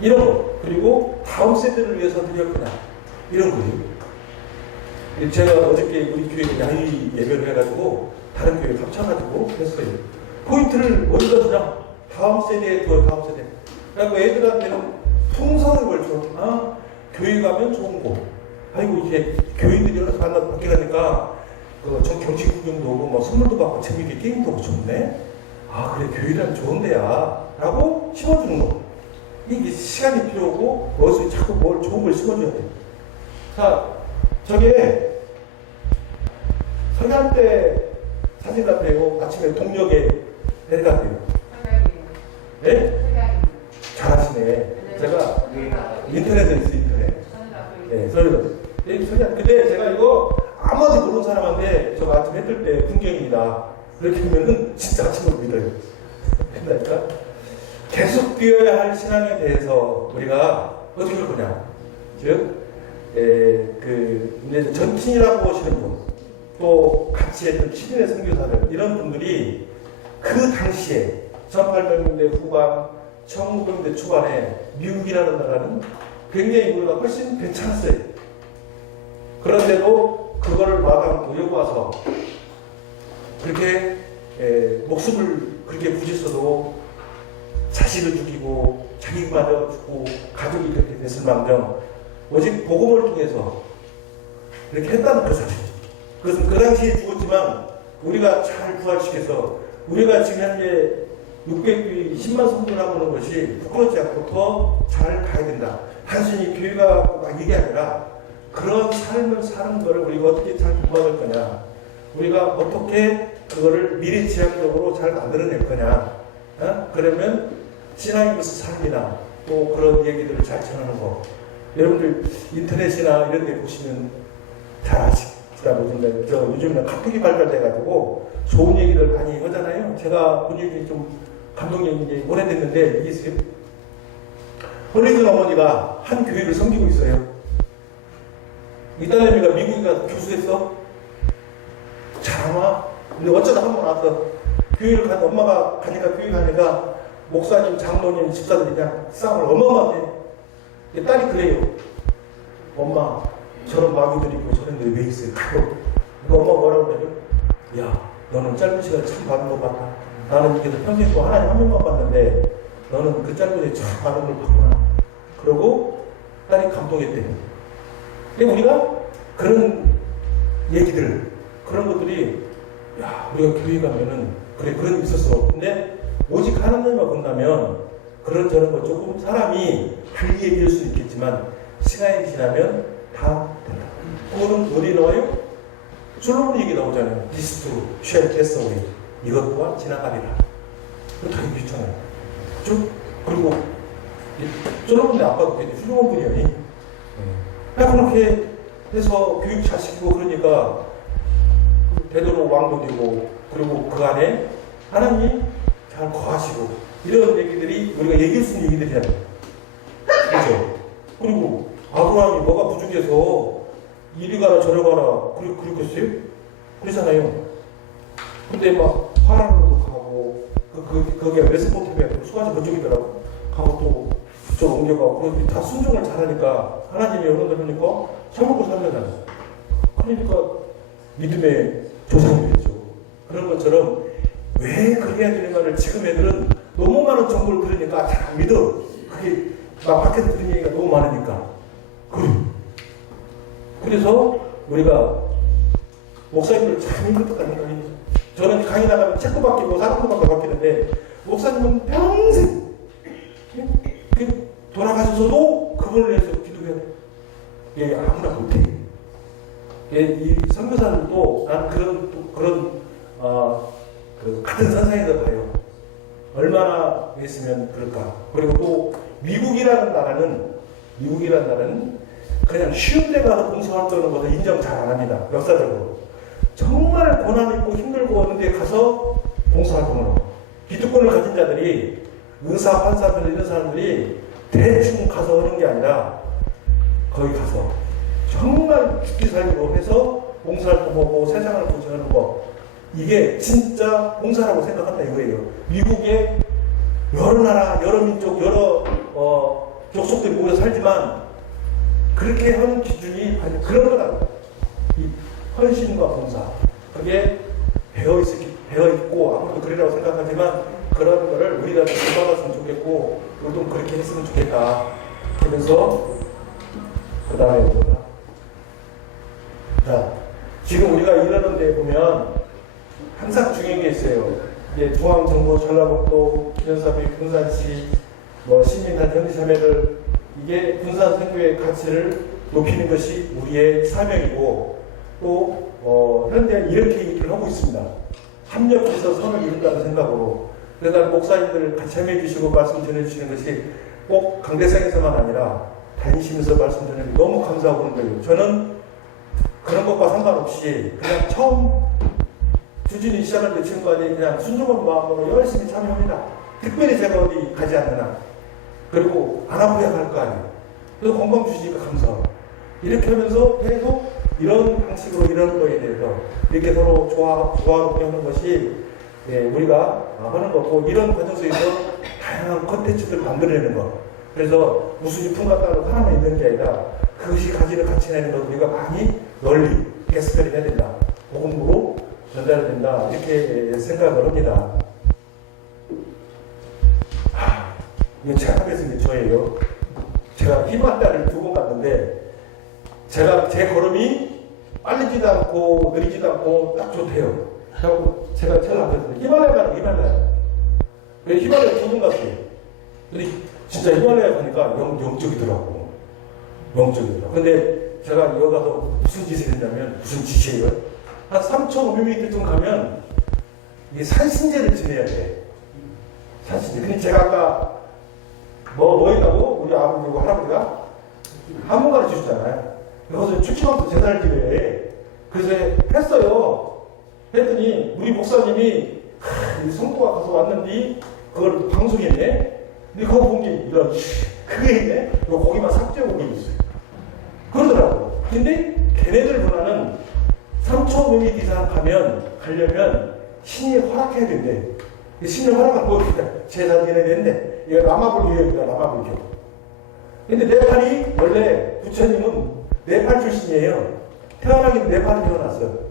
이런 거. 그리고 다음 세대를 위해서 어떻게 할 거냐. 이런 거예요. 제가 어저께 우리 교회 야외 예배를 해가지고 다른 교회 합쳐가지고 했어요. 포인트를 어디다 주냐? 다음 세대에 둬요, 다음 세대. 그리고 애들한테는 풍성을 걸쳐. 교회 가면 좋은 곳. 아이고, 이제 교인들이 여기서 밖에 가니까 저 경치 구경도 오고 뭐 선물도 받고 재미있게 게임도 하고 좋네. 그래, 교회라면 좋은 데야. 라고 심어주는 거. 이게 시간이 필요하고, 어디서 자꾸 뭘 좋은 걸 심어줘야 돼. 자, 저게 성향 때 사진 같아요. 아침에 동력에 내려갔대요. 네? 잘하시네. 제가 인터넷에 있어요, 인터넷. 네, 성향. 근데 제가 이거 아무도 모르는 사람한테 저 아침 해 뜰 때 풍경입니다. 그렇게 하면은 진짜 아침을 믿어요. 그러니까 계속 뛰어야 할 신앙에 대해서 우리가 어떻게 할 거냐. 즉, 이제 전친이라고 하시는 분, 또 같이 했던 7인의 선교사들, 이런 분들이 그 당시에 1800년대 후반, 1900년대 초반에 미국이라는 나라는 굉장히 우리가 훨씬 괜찮았어요. 그런데도 그거를 마땅히 여기 와서 그렇게 목숨을 그렇게 부지서도 자식을 죽이고 자기마저 죽고 가족이 그렇게 됐을 망정 오직 복음을 통해서 이렇게 했다는 그 사실. 그것은 그 당시에 죽었지만 우리가 잘 부활시켜서 우리가 지금 현재 600이 10만 성도라고 하는 것이 부끄럽지 않고 더 잘 가야 된다. 단순히 교회가 막 이게 아니라 그런 삶을 사는 것을 우리가 어떻게 잘 공부할 거냐. 우리가 어떻게 그거를 미래지향적으로 잘 만들어낼 거냐. 그러면 신앙의 무슨 삶이나 또 그런 얘기들을 잘 전하는 거. 여러분들 인터넷이나 이런 데 보시면 잘 아시라고 생각해요. 저 요즘은 카톡이 발달돼가지고 좋은 얘기들 많이 하잖아요. 제가 본 얘기 좀 감동적인 게 오래됐는데 이게 있어요. 홀리든 어머니가 한 교회를 섬기고 있어요. 이 딸내미가 미국에 가서 교수했어. 잘하나? 근데 어쩌다 한 번 와서 교회를 간 엄마가 가니까 교회 가니까 목사님, 장로님, 집사들이 그냥 싸움을 어마어마하게. 딸이 그래요. 엄마, 저런 마귀들이 있고 저런 데 왜 있어요? 이거 엄마 뭐라고 그래요? 야, 너는 짧은 시간 참 받은 것 같다. 나는 이게 평생 또 하나님 한 명만 봤는데 너는 그 짧은 시간에 참 받은 걸 봤구나. 그러고 딸이 감동했대요. 근데 우리가 그런 얘기들, 그런 것들이 야, 우리가 교회 가면은 그래, 그런 게 있었어. 근데 오직 하나님만 본다면 그런저런 거 조금 사람이 길게 얘기할 수 있겠지만 시간이 지나면 다 된다. 그거는 어디 나와요? 솔로몬 얘기 나오잖아요. This too shall pass away. 이것 또한 지나가리라. 그거 다 얘기했잖아요. 그리고 솔로몬의 아빠도 굉장히 훌륭한 분이에요. 그렇게 해서 교육 잘 시키고 그러니까 되도록 왕도 되고 그리고 그 안에 하나님이 잘 거하시고 이런 얘기들이 우리가 얘기할 수 있는 얘기들이잖아요. 그렇죠? 그리고 아브라함이 뭐가 부족해서 이리 가라 저리 가라 그랬겠어요? 그러잖아요. 근데 막 화란으로 가고 그게 메소포타미아 수가시 그쪽이더라고. 가고 또 그쪽 옮겨가고 다 순종을 잘하니까 하나님이 어느 하니까 잘 먹고 살잖아요. 그러니까 믿음의 조상이 됐죠. 그런 것처럼 왜 그래야 되는가를 지금 애들은 너무 많은 정보를 들으니까 잘 안 믿어. 그게 막 밖에서 들은 얘기가 너무 많으니까. 그래서 우리가 목사님들 참 힘들다는 거예요. 저는 강의 나가면 책도 바뀌고 사람도 바뀌는데 목사님은 평생 돌아가셔서도 그분을 위해서 기도해야 돼. 예, 아무나 못해. 예, 이 선교사들도 난 그런 그 같은 선상에서 봐요. 얼마나 했으면 그럴까. 그리고 또 미국이라는 나라는 그냥 쉬운 데 가서 봉사활동하는 것을 인정 잘 안 합니다. 역사적으로. 정말 고난 있고 힘들고 어느 데 가서 봉사활동을 하고 기득권을 가진 자들이 의사, 판사, 이런 사람들이 대충 가서 하는 게 아니라 거기 가서 정말 죽기 살기로 해서 봉사활동하고 세상을 구성하는 거 이게 진짜 봉사라고 생각한다 이거예요. 미국의 여러 나라, 여러 민족, 여러 족속들이 모여 살지만 그렇게 하는 기준이 그런 거다. 이 헌신과 봉사 그게 배어있고 아무도 그러라고 생각하지만 그런 거를 우리가 좀 받았으면 좋겠고 우리도 그렇게 했으면 좋겠다. 그래서 그 다음에 뭐다. 자, 지금 우리가 일하는 데 보면 항상 중요한 게 있어요. 이제 중앙정부, 전라북도, 기존사회, 군산시, 시민단 경제참여를 이게 군산 선교의 가치를 높이는 것이 우리의 사명이고 또 현재 이렇게 얘기를 하고 있습니다. 협력해서 선을 이룬다는 생각으로. 그래서 목사님들 같이 참여해 주시고 말씀 전해주시는 것이 꼭 강대상에서만 아니라 다니시면서 말씀 전해주시는 게 너무 감사하고 그런 거예요. 저는 그런 것과 상관없이 그냥 처음 주진이 시작할 때 지금까지 그냥 순종한 마음으로 열심히 참여합니다. 특별히 제가 어디 가지 않는 한. 그리고 안 아프야 갈 거 아니에요. 그래서 건강 주시니까 감사하고. 이렇게 하면서 계속 이런 방식으로 이런 거에 대해서 이렇게 서로 조화롭게 하는 것이 우리가 하는 거고 이런 과정 속에서 다양한 콘텐츠들을 만들어내는 거. 그래서 무슨 유품 갖다가 하나만 있는 게 아니라 그것이 가지는 가치 내는 걸 우리가 많이 널리 게스트를 해야 된다. 복음으로 전달해야 된다. 이렇게 생각을 합니다. 이거 제가 하겠습니다 저예요. 제가 히말라야를 2번 갔는데 제가 제 걸음이 빨리지도 않고 느리지도 않고 딱 좋대요. 그래서 제가 제일 앞에서 히말라야 가는 히말라야. 그래서 히말라야 2번 갔어요. 근데 진짜 히말라야 가니까 영적이더라고. 영적이더라고. 근데 제가 여기 가서 무슨 짓을 했냐면 무슨 짓이에요? 한 3,500m쯤 가면 이게 산신제를 지내야 돼. 산신제. 근데 제가 아까 뭐 했다고? 우리 아버지고 할아버지가 한번 가르쳐 주잖아요. 그래서 축치방도 제사를 기대해. 그래서 했어요. 했더니 우리 목사님이 성도가 가서 왔는데 그걸 방송했네. 근데 그거 본 게 이런 그게 있네. 이거 거기만 삭제하고 있어요. 그러더라고. 근데 걔네들 문화는 3,500m 이상 가려면 신이 허락해야 된대. 신의 허락을 보여주니까 제사 지내야 되는데 이거 라마불교입니다. 라마불교. 근데 네팔이 원래 부처님은 네팔 출신이에요. 태어나긴 네팔에 태어났어요.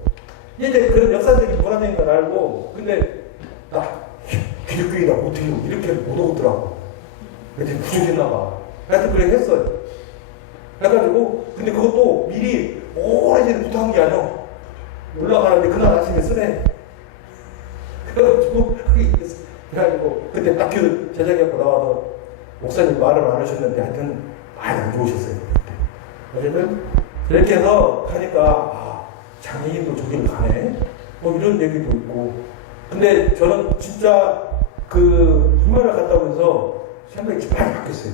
이제 그런 역사적인 문화적인 걸 알고 근데 나 기독교이다 어떻게 이렇게 못 오더라고. 근데 부족했나 봐. 하여튼 그래 했어요. 해가지고 근데 그것도 미리 오래전부터 한 게 아니야. 올라가는데 그날 아침에 쓰네. 그래가지고 그때 다큐 제작하고 나와서 목사님 말을 안 하셨는데 하여튼 많이 안 좋으셨어요. 그때. 어쨌든 이렇게 해서 가니까 아, 장애인도 저기를 가네. 뭐 이런 얘기도 있고. 근데 저는 진짜 그 휴마를 갔다 오면서 생각이 많이 바뀌었어요.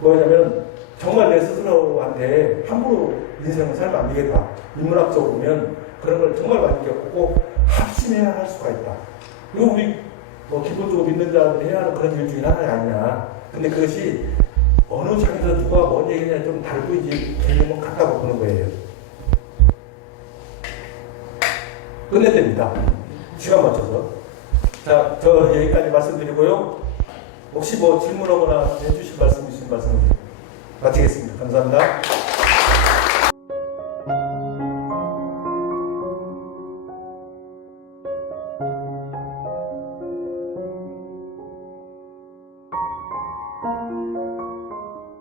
뭐냐면 정말 내 스스로한테 함부로 인생을 살면 안 되겠다. 인문학적으로 보면 그런 걸 정말 많이 겪고 합심해야 할 수가 있다. 이거 우리 뭐 기본적으로 믿는 자들이 해야 하는 그런 일 중에 하나가 아니냐. 근데 그것이 어느 장에서 누가 뭔 얘기냐 좀 다를 뿐이지 개념은 같다고 보는 거예요. 끝냈답니다. 시간 맞춰서. 자, 저 여기까지 말씀드리고요. 혹시 뭐 질문하거나 해주실 말씀 있으신 말씀 마치겠습니다. 감사합니다.